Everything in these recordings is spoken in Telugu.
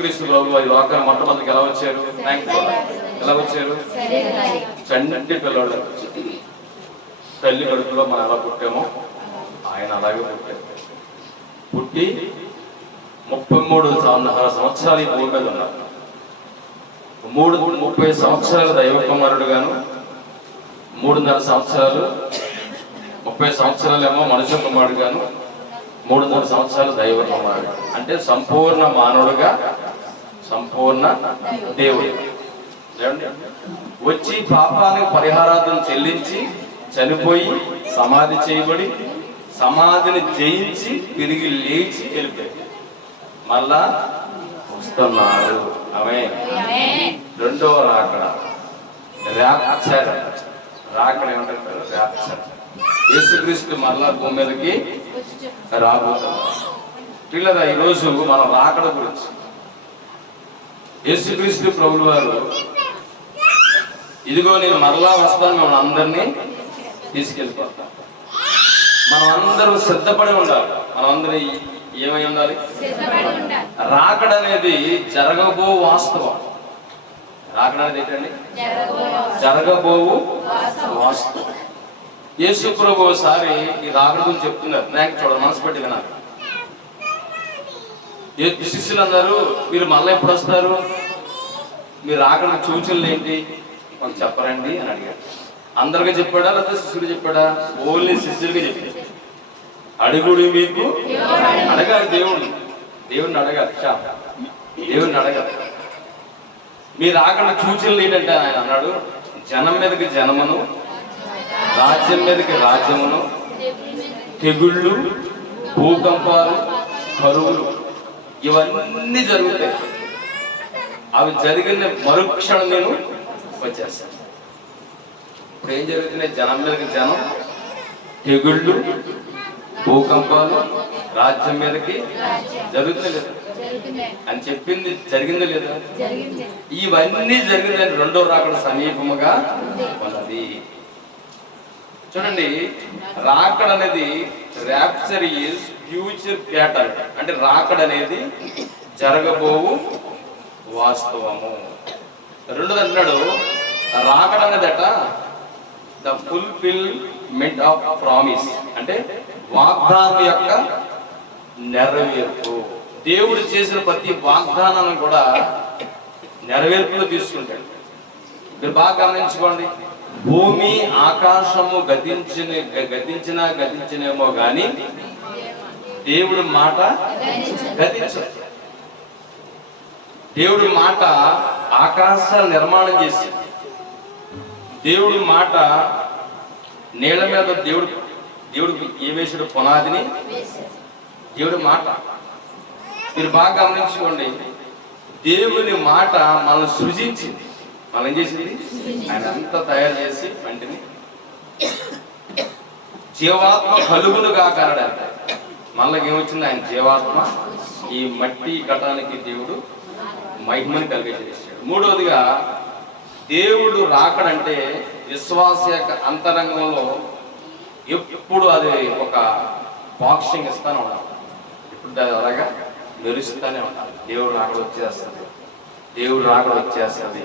యేసుక్రీస్తు ప్రభువు ఈ లోకాన్ని మొట్టమొదటికి ఎలా వచ్చారు? ఎలా వచ్చారు? చంటి పిల్లడు. తల్లి కడుపులో మనం ఎలా పుట్టామో ఆయన అలాగే పుట్టారు. పుట్టి 33 సంవత్సరాలు ఈ భూమి మీద ఉన్నారు. 30 సంవత్సరాలు దైవ కుమారుడు గాను, 3.5 సంవత్సరాలు 30 సంవత్సరాలు ఏమో మనుష్య కుమారుడు గాను, 3.5 సంవత్సరాలు దైవ కుమారుడు. అంటే సంపూర్ణ మానవుడుగా, సంపూర్ణ దేవుడు వచ్చి పాపానికి పరిహారార్థం చెల్లించి చనిపోయి సమాధి చేయబడి సమాధిని జయించి తిరిగి లేచి వెళ్ళిపోయాడు. మళ్ళా వస్తున్నాడు. ఆమేన్. రెండవ రాకడ, ర్యాప్చర్. రాకడ ఏమంటారు? ర్యాప్చర్. యేసుక్రీస్తు మళ్ళా భూమి మీదకి రాబోతున్నాడు. పిల్లరా, ఈరోజు మనం రాకడ గురించి యేసుక్రీస్తు ప్రభువు వారు ఇదిగో నేను మరలా వస్తాను, మనం అందరినీ తీసుకెళ్ళిపోతాం. మనం అందరూ సిద్ధపడి ఉండాలి. మనం అందరూ ఏమై ఉండాలి? రాకడ అనేది జరగబో వాస్తవం. రాకడ అనేది ఏంటండి? జరగబోవు వాస్తవం. యేసు ప్రభు ఒకసారి ఈ రాకడ గురించి చెప్తున్నారు. నాకు చూడండి, మనసు పెట్టి వినాలి. శిష్యులు అన్నారు, మీరు మళ్ళీ ఎప్పుడు వస్తారు? మీరు రాకడ సూచనలు ఏంటి మాకు చెప్పరండి అని అడిగారు. అందరికీ చెప్పాడా లేదా శిష్యుడు చెప్పాడా? ఓన్లీ శిష్యుడికి చెప్పాడు. అడుగుడు మీకు అడగాలి. దేవుడిని అడగాలి. దేవుడిని అడగాలి. మీరు రాకడ సూచనలు ఏంటంటే ఆయన అన్నాడు, జనం మీదకి జనమును, రాజ్యం మీదకి రాజ్యమును, తెగుళ్ళు, భూకంపాలు, కరువులు ఇవన్నీ జరుగుతాయి. అవి జరిగిన మరుక్షణం నేను వచ్చేస్తాను. ఇప్పుడు ఏం జరుగుతున్నాయి? జనం మీదకి జనం, తెగుళ్ళు, భూకంపాలు, రాజ్యం మీదకి జరుగుతున్నాయి లేదా అని చెప్పింది. జరిగిందా లేదా? ఇవన్నీ జరిగిందని రెండో రాకడ సమీపముగా ఉన్నది. చూడండి, రాకడ అనేది ర్యాప్చర్ ఈజ్ ఫ్యూచర్ ప్యాటర్న్. అంటే రాకడ అనేది జరగబోవు వాస్తవము. రెండోది అంటున్నాడు, రాకడ అనేదట ద ఫుల్ఫిల్మెంట్ ఆఫ్ ప్రామిస్. అంటే వాగ్దానం యొక్క నెరవేర్పు. దేవుడు చేసిన ప్రతి వాగ్దానాన్ని కూడా నెరవేర్పులో తీసుకుంటాడు. మీరు బాగా గమనించుకోండి. భూమి ఆకాశము గతించినేమో గాని దేవుడి మాట గతించదు. దేవుడి మాట ఆకాశాలు నిర్మాణం చేసి, దేవుడి మాట నీళ్ళ మీద దేవుడికి ఏ వేసాడు? పునాదిని. దేవుడి మాట మీరు బాగా గమనించుకోండి. దేవుని మాట మనల్ని సృజించింది. మనం ఏం చేసింది? ఆయన అంతా తయారు చేసి వెంటనే జీవాత్మ కలుగునుగా కారడానికి మనకి ఏమొచ్చింది? ఆయన జీవాత్మ ఈ మట్టి ఘటానికి దేవుడు మహిమని కలిగజేశాడు. మూడవదిగా, దేవుడు రాకడంటే విశ్వాస యొక్క అంతరంగంలో ఎప్పుడు అది ఒక బాక్సింగ్ ఇస్తానే ఉండాలి. ఇప్పుడు అలాగా మెరుస్తూనే ఉండాలి. దేవుడు రాకడ వచ్చేస్తుంది, దేవుడు రాకడ వచ్చేస్తుంది,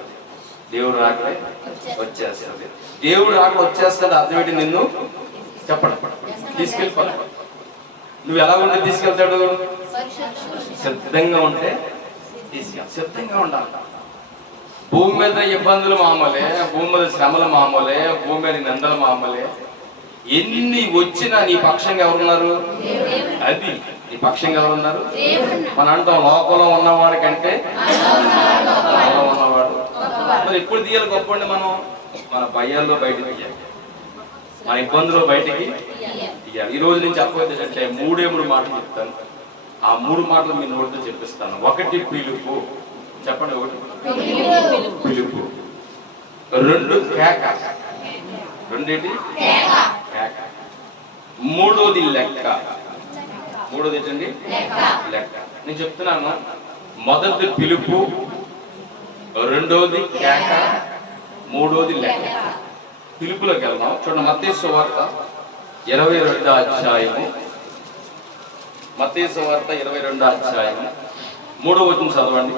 దేవుడు రాకడ వచ్చేస్తుంది, దేవుడు రాకడ వచ్చేస్తుంది. అర్థం ఏంటి? నిన్ను చెప్పండి, తీసుకెళ్ళిపోతాడు. నువ్వు ఎలా ఉంటే తీసుకెళ్తాడు? సిద్ధంగా ఉంటే తీసుకెళ్ళి. సిద్ధంగా ఉండాలి. భూమి మీద ఇబ్బందులు మామూలే, భూమి మీద శ్రమలు మామూలే, భూమి మీద నిందలు మామూలే. ఎన్ని వచ్చినా నీ పక్షంగా ఎవరున్నారు? అది నీ పక్షంగా ఎవరున్నారు? మన అంటాం లోకంలో ఉన్నవాడి కంటే ఉన్నవాడు. మరి ఎప్పుడు తీయాలి గొప్పండి? మనం మన భయాల్లో బయటకు తీయాలి, మన ఇబ్బందులు బయటికి తీయాలి. ఈ రోజు నేను చెప్పబోయేది అంటే 3 మాటలు చెప్తాను. ఆ 3 మాటలు మీ నోటితో చెప్పిస్తాను. 1 పిలుపు. చెప్పండి. 1 పిలుపు. 2 కేక. 2 ఏంటి? కేక. 3వది లెక్క. 3వది ఏంటండి? లెక్క. నేను చెప్తున్నాను. మొదటిది పిలుపు, 2వది కేక, 3వది లెక్క. పిలుపులోకి వెళ్దాం. చూడండి, మత్తయి సువార్త 22వ అధ్యాయము. మత్తయి సువార్త 22వ అధ్యాయము 3వ వచనం చదవండి.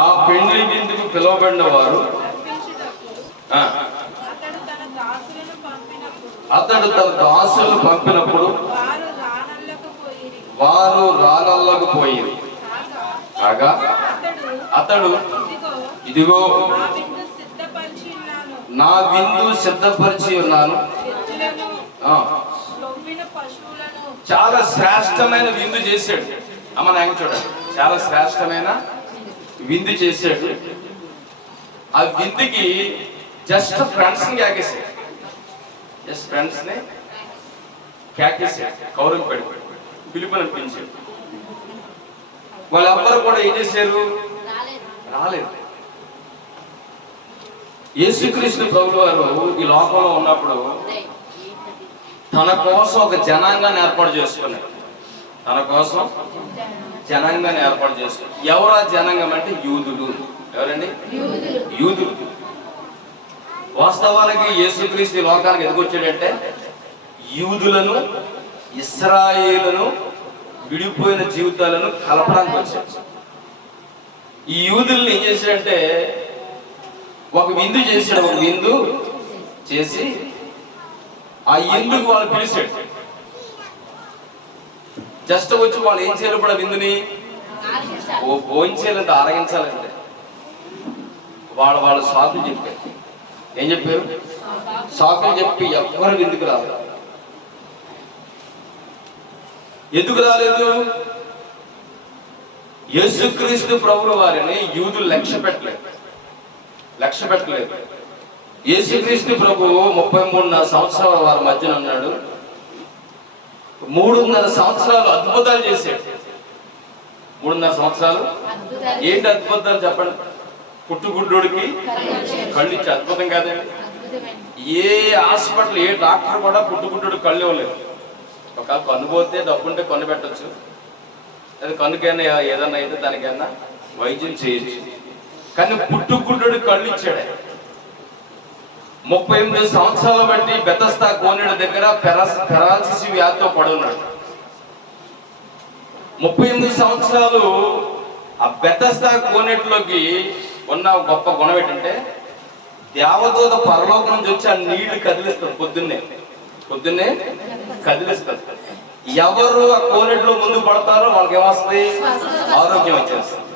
ఆ పెండ్లి విందుకు పిలువబడిన వారు అతడు తన దాసులను పంపినప్పుడు వారు రానల్లకు పోయింది. కాగా అతడు ఇదిగో నా విందు సిద్ధపరిచి ఉన్నాను. చాలా శ్రేష్టమైన విందు చేశాడు. అమ్మ నాయన చూడండి, చాలా శ్రేష్టమైన విందు చేశాడు. ఆ విందుకి జస్ట్ ఫ్రెండ్స్ ని కేకేశాడు. జస్ట్ ఫ్రెండ్స్ ని కేకేశాడు. కౌరం పెడిపోయాడు, పిలుపుని అనిపించాడు. వాళ్ళెవ్వరు కూడా ఏం చేశారు? రాలేదు. యేసుక్రీస్తు ప్రభువు వారు ఈ లోకంలో ఉన్నప్పుడు తన కోసం ఒక జనాంగాన్ని ఏర్పాటు చేసుకున్నారు. తన కోసం జనాంగాన్ని ఏర్పాటు చేసుకున్నారు. ఎవరు ఆ జనాంగం అంటే యూదులు. ఎవరండి? యూదులు. వాస్తవానికి యేసుక్రీస్తు ఈ లోకానికి ఎందుకు వచ్చాడంటే యూదులను ఇశ్రాయేలును విడిపోయిన జీవితాలను కలపడానికి వచ్చాడు. ఈ యూదుల్ని ఏం చేశాడంటే ఒక విందు చేశాడు. ఒక విందు చేసి ఆ ఎందుకు వాళ్ళు పిలిచాడు. జస్ట్ వచ్చి వాళ్ళు ఏం చేయాలి? ఇప్పుడు విందుని భోంచేయాలంటే ఆరగించాలంటే వాళ్ళు సాకులు చెప్పారు. ఏం చెప్పారు? సాకులు చెప్పి ఎవ్వరు విందుకు రాలేదు. ఎందుకు రాలేదు? యేసుక్రీస్తు ప్రభువు వారిని యూదులు లక్ష్య పెట్టలేదు. యేసుక్రీస్తు ప్రభువు 33.5 సంవత్సరాల వారి మధ్యన ఉన్నాడు. 3.5 సంవత్సరాలు అద్భుతాలు చేశాడు. 3.5 సంవత్సరాలు ఏంటి అద్భుతాలు చెప్పండి? పుట్టుగుడ్డోడికి కళ్ళు ఇచ్చే అద్భుతం కాదండి. ఏ హాస్పిటల్ ఏ డాక్టర్ కూడా పుట్టుగుడ్డోడికి కళ్ళు ఇవ్వలేదు. ఒక కన్ను పోతే డబ్బుంటే కొను పెట్టచ్చు, అది కన్నుకైనా ఏదన్నా అయితే దానికైనా వైద్యం చేయొచ్చు. కానీ పుట్టుగుడ్డోడికి కళ్ళు ఇచ్చాడు. 38 సంవత్సరాలు బట్టి బెతస్తా కోనేడు దగ్గర పెరాలసిస్ వ్యాధితో పడున్నాడు. 38 సంవత్సరాలు ఆ బెతస్తా కోనేటిలోకి ఉన్న గొప్ప గుణం ఏంటంటే దేవదూత పరలోకం నుంచి వచ్చి ఆ నీళ్లు కదిలిస్తుంది. పొద్దున్నే కదిలిస్తుంది. ఎవరు ఆ కోనేటిలో ముందు పడతారో వాళ్ళకి ఏమొస్తుంది? ఆరోగ్యం వచ్చేస్తుంది.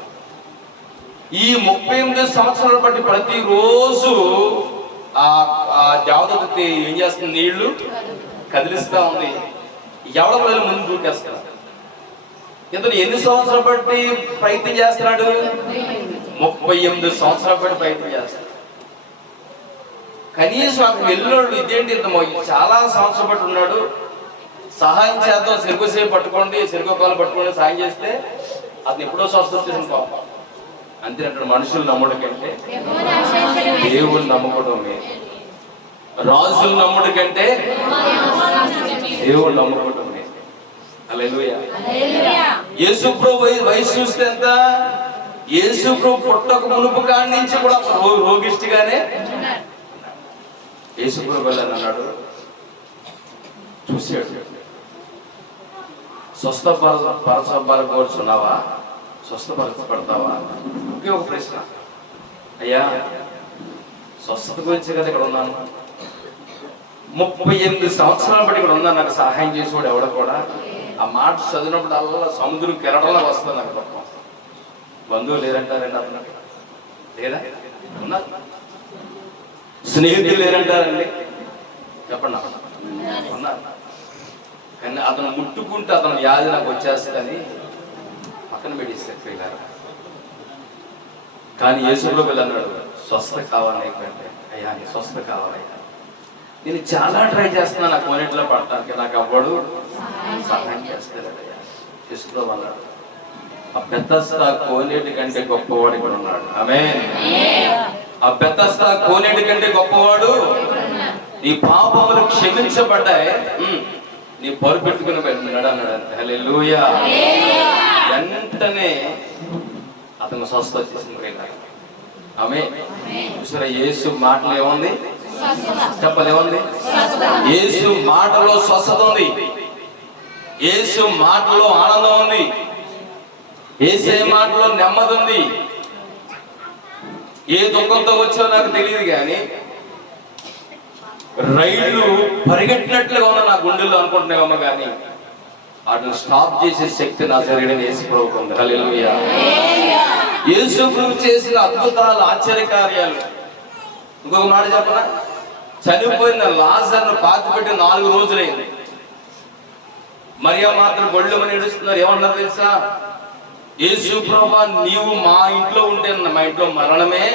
ఈ 38 సంవత్సరాలు బట్టి ప్రతిరోజు ఆ దేవదూత ఏం చేస్తుంది? నీళ్లు కదిలిస్తా ఉంది. ఎవడ పిల్లలు ముందు దూకేస్తారు. ఇతను ఎన్ని సంవత్సరాలు బట్టి ప్రయత్నం చేస్తున్నాడు? 38 సంవత్సరాలు బట్టి ప్రయత్నం చేస్తాడు. కనీసం అక్కడ వెళ్ళినోళ్ళు ఇదేంటి ఇంత చాలా సంవత్సరం బట్టి ఉన్నాడు, సహాయం చేద్దాం, చెరుకుసేపు పట్టుకోండి, చెరుకోకాలు పట్టుకోండి, సాయం చేస్తే అతను ఎప్పుడో స్వస్థత చేసిన పాపం. అంతేనంటాడు. మనుషులు నమ్ముడు కంటే దేవుని నమ్ముకోవడం లేదు. రాజులు నమ్ముడు కంటే దేవుని నమ్ముకోవడం లేదు. హల్లెలూయా. యేసు ప్రభు వయసు చూస్తే ఎంత? యేసు ప్రభు పుట్టక మునుపు కాడి నుంచి కూడా రోగిష్టిగానే యేసు ప్రభు వెళ్ళాడు. చూశాడు. స్వస్థపరచున్నావా? స్వస్థపరచబడతావా? ఒకే ఒక ప్రశ్న. అయ్యా, స్వస్థత గురించి కదా ఇక్కడ ఉన్నాను. 38 సంవత్సరాలు బట్టి ఇక్కడ ఉన్నాను. నాకు సహాయం చేసేవాడు ఎవడ కూడా. ఆ మాట చదివినప్పుడు అలా సముద్రం కెరటంలా వస్తుంది నాకు. తప్ప బంధువులు లేరంటారండి అతను? లేదా? ఉన్నారు. స్నేహితులు లేరంటారండి? చెప్పండి. ఉన్నారు. కానీ అతను ముట్టుకుంటే అతను వ్యాధి నాకు వచ్చేస్తుందని పక్కన పెట్టేస్తారు. కానీ యేసుప్రభు అన్నాడు, స్వస్థత కావాలి అంటే అయ్యా నీ స్వస్థత కావాలయ్యా, నేను చాలా ట్రై చేస్తున్నా నా కోనేటిలో పడటానికి, నాకు అవ్వడు, సహాయం చేస్తాడయ్యా. యేసుప్రభు అన్నాడు, ఆ బెతస్దా కోనేటి కంటే గొప్పవాడు ఇక్కడ ఉన్నాడు. ఆమేన్. ఆ బెతస్దా కోనేటి కంటే గొప్పవాడు. నీ పాపములు క్షమించబడ్డాయి, నీ పరు పెట్టుకుని పెట్టినాడు అన్నాడు. హల్లెలూయా. వెంటనే అతను స్వస్థత చేసింది. ఆమేన్. చూసారా, యేసు మాటలు ఏముంది? చెప్పలేముంది? యేసు మాటలో స్వస్థత ఉంది. యేసు మాటలో ఆనందం ఉంది, యేసే మాటలో నెమ్మది ఉంది. ఏ దుఃఖంతో వచ్చావో నాకు తెలియదు కానీ రైళ్లు పరిగెట్టినట్లుగా ఉన్న నా గుండెల్లో అనుకుంటున్నామో కానీ వాటిని స్టాప్ చేసే శక్తి నా శరీరం యేసు ప్రభువుకు ఉంది. హల్లెలూయా. యేసు ప్రభు చేసిన అద్భుతాలు, ఆశ్చర్యకార్యాలు. ఇంకొక మాట చెప్పనా, చనిపోయిన లాజరును పాతిపెట్టి 4 రోజులైంది. మరియా మాత్రం గొళ్ళమని ఏడుస్తున్నారు. ఏమన్నారు తెలుసా? యేసు ప్రభువా, నీవు మా ఇంట్లో ఉంటే మా ఇంట్లో మరణమే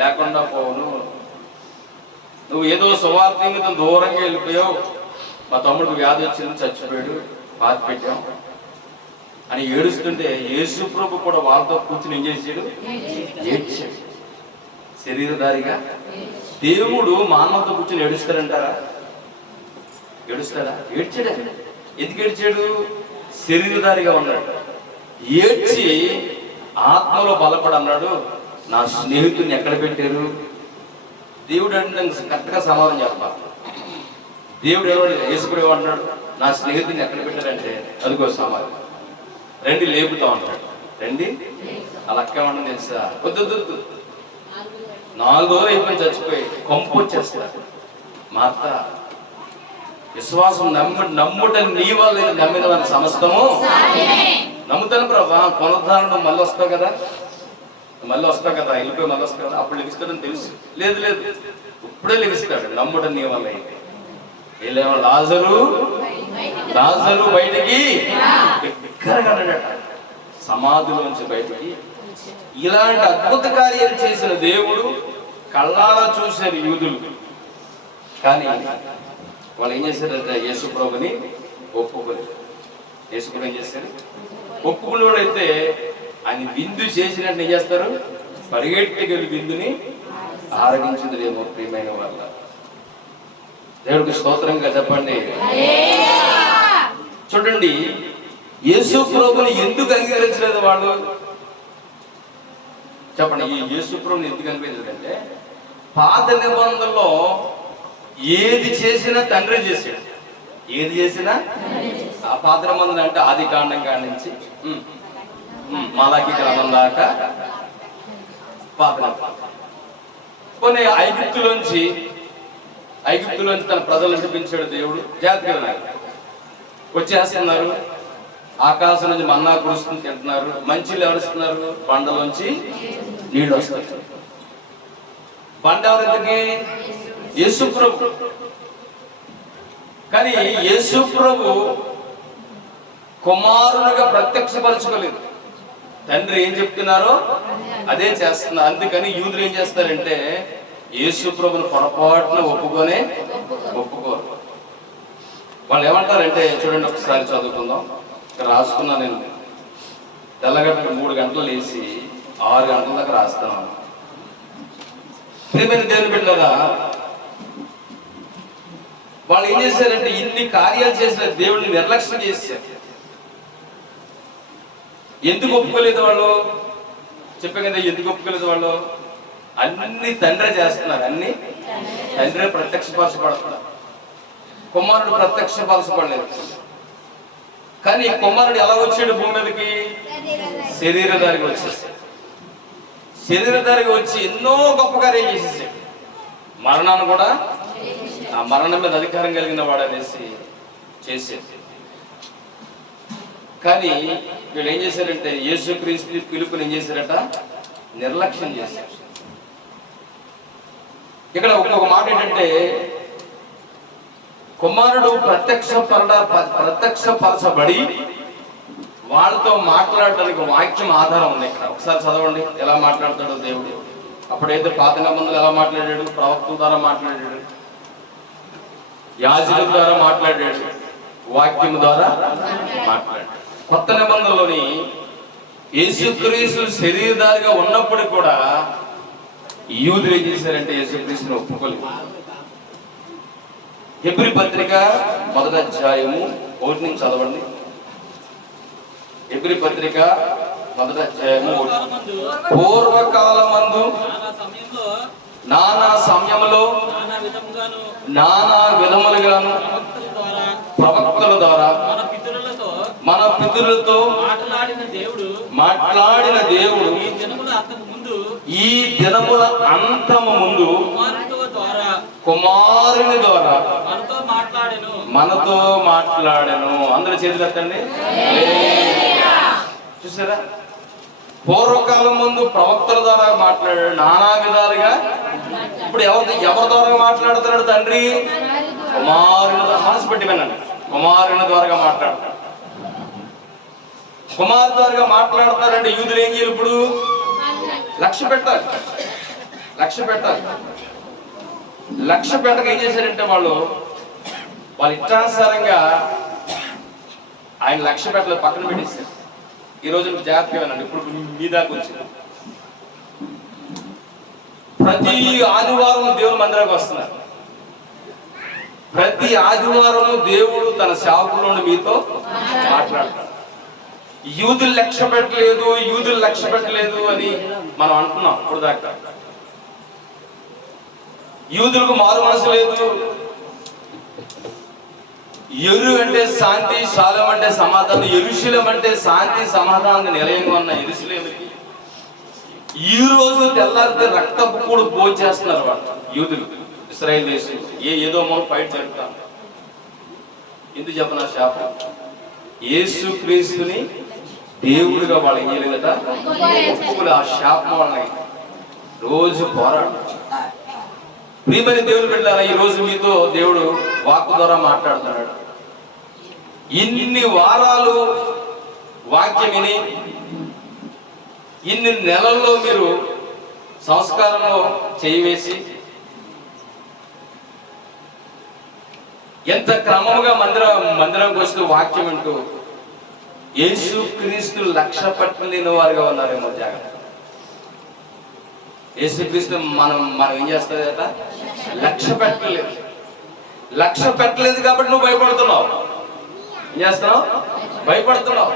లేకుండా పోను. నువ్వు ఏదో సువార్త దూరంగా వెళ్ళిపోయావు, మా తమ్ముడికి వ్యాధి వచ్చింది, చచ్చిపోయాడు, పాతి పెట్టాం అని ఏడుస్తుంటే యేసు ప్రభు కూడా వాళ్ళతో కూర్చుని ఏం చేశాడు? ఏడ్చాడు. శరీరధారిగా దేవుడు మానవుతో కూర్చొని ఏడుస్తాడంటారా? ఏడుస్తాడా? ఏడ్చాడా? ఎందుకు ఏడ్చాడు? శరీరధారిగా ఉన్నాడు. ఏడ్చి ఆత్మలో బలపడి అన్నాడు, నా స్నేహితుడిని ఎక్కడ పెట్టారు? దేవుడు అంటే కరెక్ట్గా సమాధానం చెప్పాలి. దేవుడు యేసుప్రభువు అంటాడు, నా స్నేహితుడిని ఎక్కడ పెట్టారంటే అదిగో సమాధానం, రండి లేపుతా ఉంటాడు. రండి అలా అక్కేమన్నా తెలుసా? వద్దు 4 రోజులు అయిపోయి చచ్చిపోయి కొంపు వచ్చేస్తాడు. మా అత్త విశ్వాసం నమ్ముట నీ వల్ల నమ్మిన వారి సమస్తము నమ్ముతాను ప్రభా, పునరుద్ధరణ మళ్ళీ వస్తావు కదా, వెళ్ళిపోయి మళ్ళీ వస్తావు కదా, అప్పుడు లెగిస్తాడని తెలుసు. లేదు ఇప్పుడే లెగిస్తాడు. నమ్ముట నీ వల్ల అయితే వెళ్ళేమో లాజరు బయటికి బిగ్గరగలడట, సమాధిలోంచి బయటికి. ఇలాంటి అద్భుత కార్యాలు చేసిన దేవుడు కళ్ళారా చూశారు యూదులు. కానీ వాళ్ళు ఏం చేశారంటే యేసు ప్రభుని ఒప్పుకోలేదు. యేసు ప్రభు ఏం చేశారు? ఒప్పుకునేవాడైతే ఆయన విందు చేసినట్టు ఏం చేస్తారు? పరిగెట్టుకెళ్ళి విందుని ఆరగించిందిలేమో. ప్రియమైన వాళ్ళ దేవుడికి స్తోత్రంగా చెప్పండి. చూడండి, యేసు ప్రభుని ఎందుకు అంగీకరించలేదు వాళ్ళు? చెప్పండి. ఈ యేసు ప్రభుని ఎందుకు అనిపించలేదంటే పాత నిబంధనలో ఏది చేసినా తండ్రి చేశాడు. ఏది చేసినా ఆ పాత నిబంధన అంటే ఆది కాండం కాడి నుంచి మలాకి గ్రంథం దాకా పాత. కొన్ని ఐగుప్తులోంచి తన ప్రజలను నడిపించాడు దేవుడు. జాగ్రత్తగా వచ్చేస్తున్నారు, ఆకాశం నుంచి మన్నా కురుస్తుంది, తింటున్నారు. మంచిలు ఎవరిస్తున్నారు? బండలోంచి నీళ్ళు వస్తాయి. బండ ఎవరికి? యేసు ప్రభు. కానీ యేసు ప్రభు కుమారునిగా ప్రత్యక్షపరచుకోలేదు. తండ్రి ఏం చెప్తున్నారో అదే చేస్తున్నారు. అందుకని యూదులు ఏం చేస్తారంటే యేసు ప్రభుని పొరపాటున ఒప్పుకోరు. వాళ్ళు ఏమంటారంటే, చూడండి ఒకసారి చదువుకుందాం. ఇక్కడ రాసుకున్నా నేను. తెల్లగడ్డ 3 గంటలు లేచి 6 గంటల దాకా రాస్తున్నాను. ప్రియమైన దేవుని బిడ్డలారా, వాళ్ళు ఏం చేశారంటే ఇన్ని కార్యాలు చేసిన దేవుడిని నిర్లక్ష్యం చేశారు. ఎందుకు ఒప్పుకోలేదు వాళ్ళు? చెప్పే కదా ఎందుకు ఒప్పుకోలేదు వాళ్ళు? అన్ని తండ్రి చేస్తున్నారు, అన్ని తండ్రి ప్రత్యక్షపరచబడుతున్నారు. కుమారుడు ప్రత్యక్షపరచబడలేదు. కానీ కుమారుడు ఎలా వచ్చాడు భూమి మీదకి? శరీరధారిగా వచ్చేసాడు. శరీరధారిగా వచ్చి ఎన్నో గొప్ప కార్యాలు చేసేసాడు. మరణాన్ని కూడా ఆ మరణం మీద అధికారం కలిగిన వాడు అనేసి చేసేది. కానీ వీళ్ళు ఏం చేశారంటే యేసుక్రీస్తు పిలుపుని ఏం చేశారట? నిర్లక్ష్యం చేశారు. ఇక్కడ ఒక మాట ఏంటంటే కుమారుడు ప్రత్యక్షపరచబడి వాళ్ళతో మాట్లాడడానికి వాక్యం ఆధారం ఉంది. ఇక్కడ ఒకసారి చదవండి ఎలా మాట్లాడతాడో దేవుడు. అప్పుడైతే పాత నిబంధనలు ఎలా మాట్లాడాడు? ప్రవక్తల ద్వారా మాట్లాడాడు, యాజకుల ద్వారా మాట్లాడాడు, వాక్యం ద్వారా మాట్లాడాడు. కొత్త నిబంధనలోని యేసుక్రీస్తు శరీరధారిగా ఉన్నప్పుడు కూడా యూదులు ఏం చేశారంటే యేసుక్రీస్తుని ఒప్పుకోలేదు. హెబ్రీ పత్రిక 1వ అధ్యాయము 1 నుంచి చదవండి. హెబ్రీ పత్రిక 1వ అధ్యాయము 1. పూర్వకాలమందు నానా సమయంలో నానా విధములుగాను ప్రవక్తల ద్వారా మన పితరులతో మాట్లాడిన దేవుడు ఈ దినముల అంతము ముందు కుమారుని ద్వారా మనతో మాట్లాడెను. అందరూ చేతులు ఎత్తండి. చూసారా, పూర్వకాలం ముందు ప్రవక్తల ద్వారా మాట్లాడాడు నానా విధాలుగా. ఇప్పుడు ఎవరి ద్వారా మాట్లాడుతున్నాడు? తండ్రి కుమారుని ద్వారా. మనసు పెట్టి వినండి, కుమారుని ద్వారా మాట్లాడతాడు. కుమారు ద్వారా మాట్లాడతారంటే యూదులు ఏం చేయాలి? ఇప్పుడు లక్ష్య పెట్టాలి. లక్ష్య పెట్టక ఏం చేశారంటే వాళ్ళ ఇష్టానుసారంగా ఆయన లక్ష్య పెట్టలేదు, పక్కన పెట్టేశారు. ఈ రోజు జాగ్రత్తగా వినండి. ఇప్పుడు మీ దాకా వచ్చింది. ప్రతి ఆదివారం దేవుని మందిరానికి వస్తున్నారు. ప్రతి ఆదివారం దేవుడు తన సేవకులను మీతో మాట్లాడతాడు. యూదులు లక్ష్య పెట్టలేదు అని మనం అంటున్నాం. ఇప్పుడు దాకా యూదులకు మారు మనసు లేదు. ఎరు అంటే శాంతి, శాలం అంటే సమాధానం. యెరూషలేము అంటే శాంతి సమాధానం నిలయంగా ఉన్న యెరూషలేముకి ఈ రోజు తెల్లారితే రక్తపు కూడా భోజేస్తున్నారు వాళ్ళు యూదులు. ఇశ్రాయేలు దేశం ఏదో మనం ఫైట్ జరుగుతాం. ఎందుకు చెప్పనా? శాపం. యేసు క్రీస్తుని దేవుడిగా వాళ్ళు ఏం చేయలేదట, ఒప్పులు. ఆ శాపం వాళ్ళని రోజు పోరాడు. ప్రియమైన దేవుడు బిడ్డలారా, ఈ రోజు మీతో దేవుడు వాక్కు ద్వారా మాట్లాడుతున్నాడు. ఇన్ని వారాలు వాక్యం విని, ఇన్ని నెలల్లో మీరు సంస్కారంలో చేయివేసి ఎంత క్రమంగా మందిరంకి వస్తూ వాక్యం వింటూ యేసు క్రీస్తు లక్ష్య పట్టలేని వారుగా ఉన్నారేమో. జాగ్రత్త. యేసుక్రీస్తు మనం ఏం చేస్తాడట? లక్ష్య పెట్టలేదు కాబట్టి నువ్వు భయపడుతున్నావు. ఏం చేస్తున్నావు? భయపడుతున్నావు.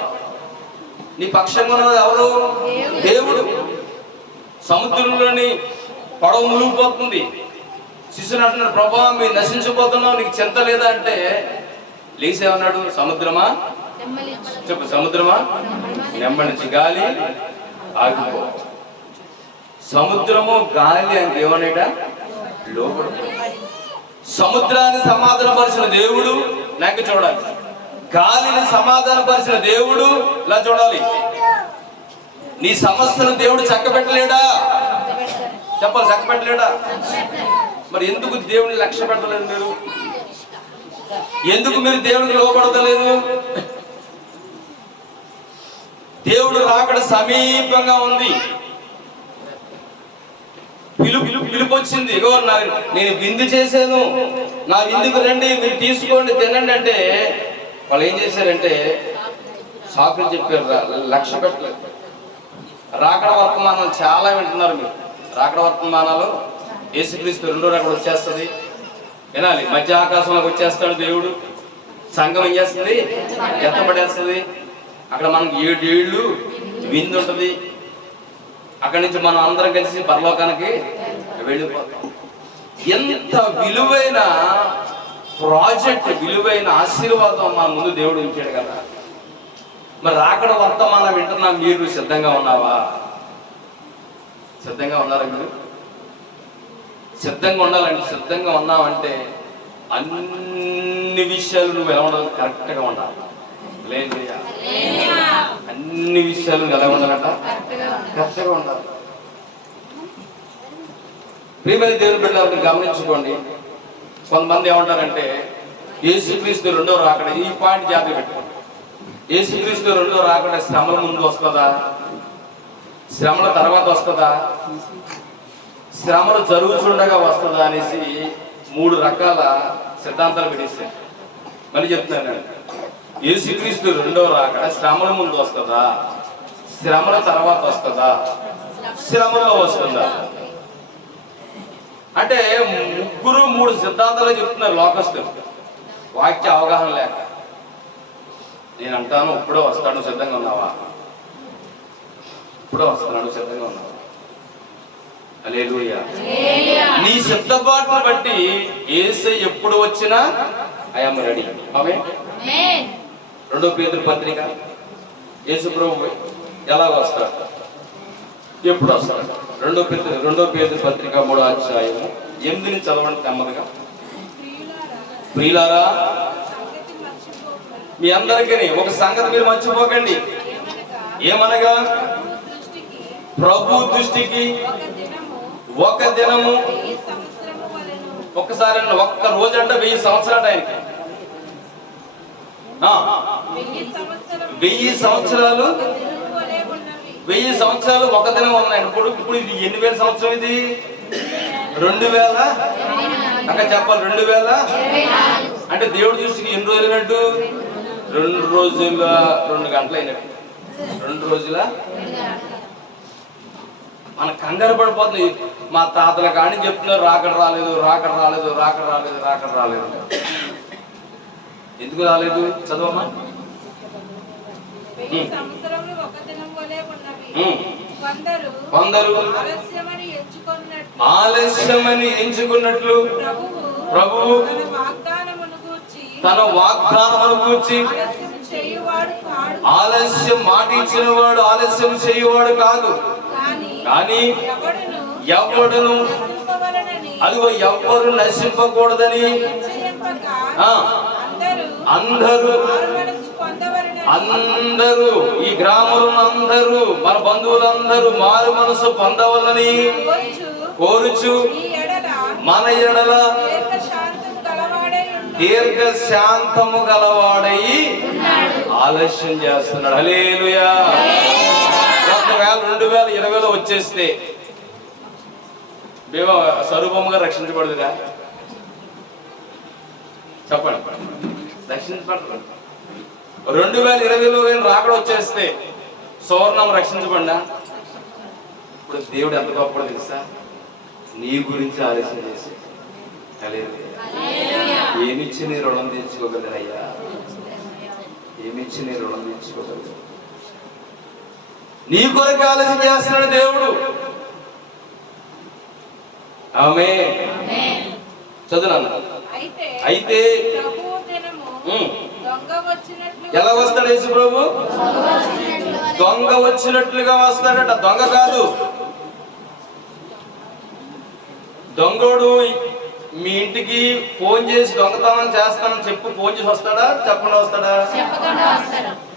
నీ పక్షంగా ఉన్నది ఎవరు? దేవుడు. సముద్రంలోని పడవ మునిగిపోతుంది. శిష్యుని అంటున్నాడు, ప్రభా మీరు నశించిపోతున్నావు, నీకు చింత లేదా అంటే లేసేమన్నాడు? సముద్రమా చెప్పు, సముద్రమా నెమ్మడించి గాలి ఆగిపో. సముద్రము గాలి అని ఏమనేట లోపడు. సముద్రాన్ని సమాధానపరిచిన దేవుడు నాకు చూడాలి. గాలిని సమాధానపరిచిన దేవుడు ఇలా చూడాలి. నీ సమస్యను దేవుడు చక్కబెట్టలేడా? చెప్పాలి, చక్కబెట్టలేడా? మరి ఎందుకు దేవుడిని లక్ష్య పెట్టలేదు మీరు? ఎందుకు మీరు దేవుడికి లోపడతలేదు? దేవుడు రాకడ సమీపంగా ఉంది. పిలుపు వచ్చింది. ఇగో నేను విందు చేశాను, నా విందుకు రండి, మీరు తీసుకోండి, తినండి అంటే వాళ్ళు ఏం చేశారంటే సాకులు చెప్పారు, లక్ష్య పెట్టలేదు. రాకడ వర్తమానాలు చాలా వింటున్నారు మీరు. రాకడ వర్తమానాలు యేసుక్రీస్తు రెండో రాకడ వచ్చేస్తుంది వినాలి. మధ్య ఆకాశంలోకి వచ్చేస్తాడు దేవుడు. సంఘం ఏం చేస్తుంది? ఎత్తబడేస్తుంది. అక్కడ మనకు 7 ఏళ్ళు విందు ఉంటుంది. అక్కడి నుంచి మనం అందరం కలిసి పరలోకానికి వెళ్ళిపోతాం. ఎంత విలువైన ప్రాజెక్ట్, విలువైన ఆశీర్వాదం మన ముందు దేవుడు ఉంచాడు కదా. మరి రాకడ వర్తమానం వింటున్నా మీరు సిద్ధంగా ఉన్నావా? సిద్ధంగా ఉన్నారా మీరు? సిద్ధంగా ఉండాలంటే, సిద్ధంగా ఉన్నావంటే అన్ని విషయాలు నువ్వు ఎలా ఉండాలి? కరెక్ట్గా ఉండాలి. లేదు, అన్ని విషయాలు ఎలా ఉండాలంట? కరెక్ట్గా ఉండాలి. ప్రియమైన దేవుని బిడ్డలను గమనించుకోండి. కొంతమంది ఏమంటారంటే యేసుక్రీస్తు రెండో రాకడ, ఈ పాయింట్ జాగ్రత్త పెట్టుకోండి. యేసుక్రీస్తు రెండో రాకడ శ్రమల ముందు వస్తుందా? శ్రమల తర్వాత వస్తుందా? శ్రమలు జరుగుతుండగా వస్తుందా అనేసి 3 రకాల సిద్ధాంతాలు పెట్టేశారు. మళ్ళీ చెప్తున్నాను, యేసుక్రీస్తు రెండో రాకడ శ్రమల ముందు వస్తుందా? శ్రమల తర్వాత వస్తుందా? శ్రమలో వస్తుందా? అంటే 3 సిద్ధాంతాలు చెప్తున్నారు లోకస్తులు, వాక్య అవగాహన లేక. నేను అంటాను, ఇప్పుడో వస్తాను, సిద్ధంగా ఉన్నావా? ఇప్పుడో వస్తున్నాడు, సిద్ధంగా ఉన్నావా? హల్లెలూయా. నీ సిద్ధపాటును బట్టి యేసయ్య ఎప్పుడు వచ్చినా ఐఎమ్ రెడీ. ఆమె 2 పేతురు పత్రిక, యేసు ప్రభు ఎలా వస్తాడు, ఎప్పుడు వస్తాడు? 2 పేతురు పత్రిక 3వ అధ్యాయము 8 నుంచి చదవండి నెమ్మదిగా. ప్రియులారా, మీ అందరికీ ఒక సంగతి మీరు మర్చిపోకండి. ఏమనగా ప్రభు దృష్టికి ఒక దినము, ఒక్కసారి ఒక్క రోజు అంటే 1000 సంవత్సరాలు ఆయనకి. 1000 సంవత్సరాలు, 1000 సంవత్సరాలు ఒక దినం ఉన్నాయి. ఇప్పుడు ఇది ఎన్ని వేల సంవత్సరం? ఇది 2000 అక్కడ చెప్పాలి. 2000 అంటే దేవుడి దృష్టికి ఎన్ని రోజులు అయినట్టు? 2 రోజుల 2 గంటలు అయినట్టు. 2 రోజుల. మన కంగారు పడిపోతుంది. మా తాతల కానీ చెప్తున్నారు రాకడ రాలేదు, రాకడ రాలేదు, రాకడ రాలేదు, రాకడ రాలేదు. ఎందుకు రాలేదు? చదవమ్మా. కొందరు ఆలస్యమని ఎంచుకున్నట్లు ప్రభువు తన వాగ్దానమును గూర్చి ఆలస్యం మాట ఇచ్చిన వాడు ఆలస్యం చేయువాడు కాదు, కానీ ఎవడును అదిగో ఎవ్వరు నశింపకూడదని అందరూ ఈ గ్రామంలో అందరూ మన బంధువులందరూ మారు మనసు పొందవలని కోరుచు మన ఎడల దీర్ఘ శాంతము గలవాడై ఆలస్యం చేస్తున్నాడు. హల్లెలూయా. 2020లో వచ్చేస్తే మేము స్వరూపముగా రక్షించబడదుగా? చెప్పండి, రక్షించబడదు. 2020లో రాకడ వచ్చేస్తే సువర్ణం రక్షించబడ్డా? ఇప్పుడు దేవుడు ఎంత గొప్పడో తెలుసా? నీ గురించి ఆలోచన చేసి ఏమిచ్చి నీ రుణం తీర్చుకోగలరయ్యా? ఏమిచ్చి నీ రుణం తీర్చుకోగలరు? నీ కొరకు ఆలోచన చేస్తున్నాడు దేవుడు. ఆమేన్. చదువు. అయితే ఎలా వస్తాడు యేసు ప్రభు? దొంగ వచ్చినట్లుగా వస్తాడట. దొంగ కాదు. దొంగోడు మీ ఇంటికి ఫోన్ చేసి దొంగతనం చేస్తానని చెప్పు ఫోన్ చేసి వస్తాడా? చెప్పకుండా వస్తాడా?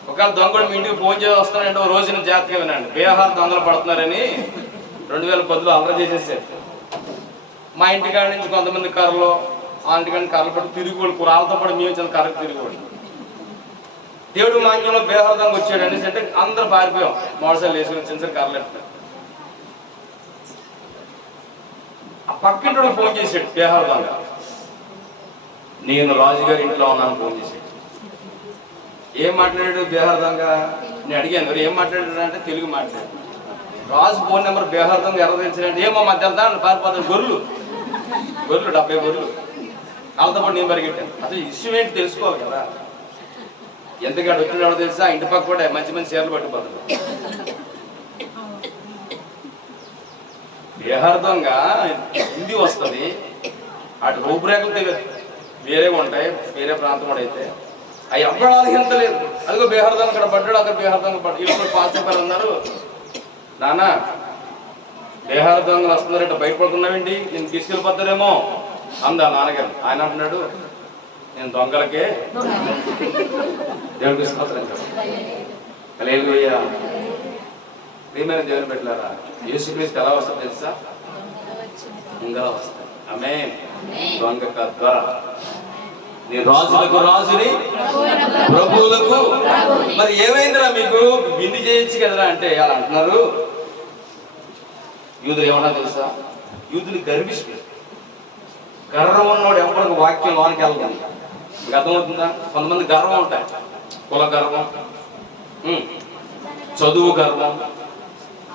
ఒకవేళ దొంగడు మీ ఇంటికి ఫోన్ చేసి వస్తానంటే ఓ రోజున జాగ్రత్తగా వినండి. బీహార్ దొంగలు పడుతున్నారని 2010లో అల్లరి చేసేసారు. మా ఇంటికాడ నుంచి కొంతమంది కర్రలు, ఆ ఇంటికాడ కర్రలు పడి తిరుగుబడి కురాలతో పాటు మేము చిన్న కర్రలు తిరుగుబడి. దేవుడు మాన్యంలో బీహార్ దొంగ వచ్చాడు అనేసి అంటే అందరూ పారిపోయాం. మోడసాలు వేసుకుని చిన్న చిన్న కర్రలు ఎట్లా. ఆ పక్కింటి ఫోన్ చేశాడు బీహార్ దొంగ. నేను రాజుగారి ఇంట్లో ఉన్నాను ఫోన్ చేశాడు. ఏం మాట్లాడాడు బీహార్ దొంగ? నేను అడిగాను ఏం మాట్లాడాడు అంటే తెలుగు మాట్లాడాడు. రాజు ఫోన్ నెంబర్ బీహార్ దొంగ ఎర్ర తెచ్చాడంటే ఏమో మధ్యాహ్నం పారిపోతాడు. గొర్రెలు 70 గొర్రెలు వాళ్ళతో పాటు నేను పరిగెట్టాను. అసలు ఇష్యూ ఏంటి తెలుసుకోవాలి కదా. ఎంతగాడు వచ్చినాడో తెలుసా? ఇంటి పక్క కూడా మంచి మంచి చీరలు పట్టుకుపోతాడు. బీహార్ దొంగ హిందీ వస్తుంది, అటు రూపురేఖలు వేరేగా ఉంటాయి, వేరే ప్రాంతం కూడా అయితే అవి అవ్వడానికి ఎంత లేదు. అదిగో బీహార్ దొంగ అక్కడ పడ్డాడు, అక్కడ బీహార్ దొంగ పడ్డాడు. ఇప్పుడు పాస్ రూపాయలు అన్నారు. నాన్న బీహార్ దొంగలు వస్తున్నారంటే బయటపడుతున్నావేంటి? నేను తీసుకెళ్ళిపోతారేమో అందా నాన్నగారు. ఆయన అంటున్నాడు నేను దొంగలకే దేవుడికి స్తోత్రం హల్లెలూయా. ప్రియమైన దేవుని బిడ్డలారా, యేసుక్రీస్తు ఎలా వస్తుంది తెలుసా? దొంగలా వస్తాడు. ఆమేన్. దొంగ ద్వారా నీ రాజులకు రాజుని ప్రభువులకు. మరి ఏమైందిరా మీకు? విందు చేయొచ్చు కదరా అంటే అలా అంటున్నారు. యూదులు ఏమన్నా తెలుసా? యూదులు గర్విష్ఠులు. గర్వం ఉన్నవాడు ఎవరికి వాక్యం లోనికి వెళ్తుంది. మీకు అర్థమవుతుందా? కొంతమంది గర్వం ఉంటాయి. కుల గర్వం, చదువు గర్వం,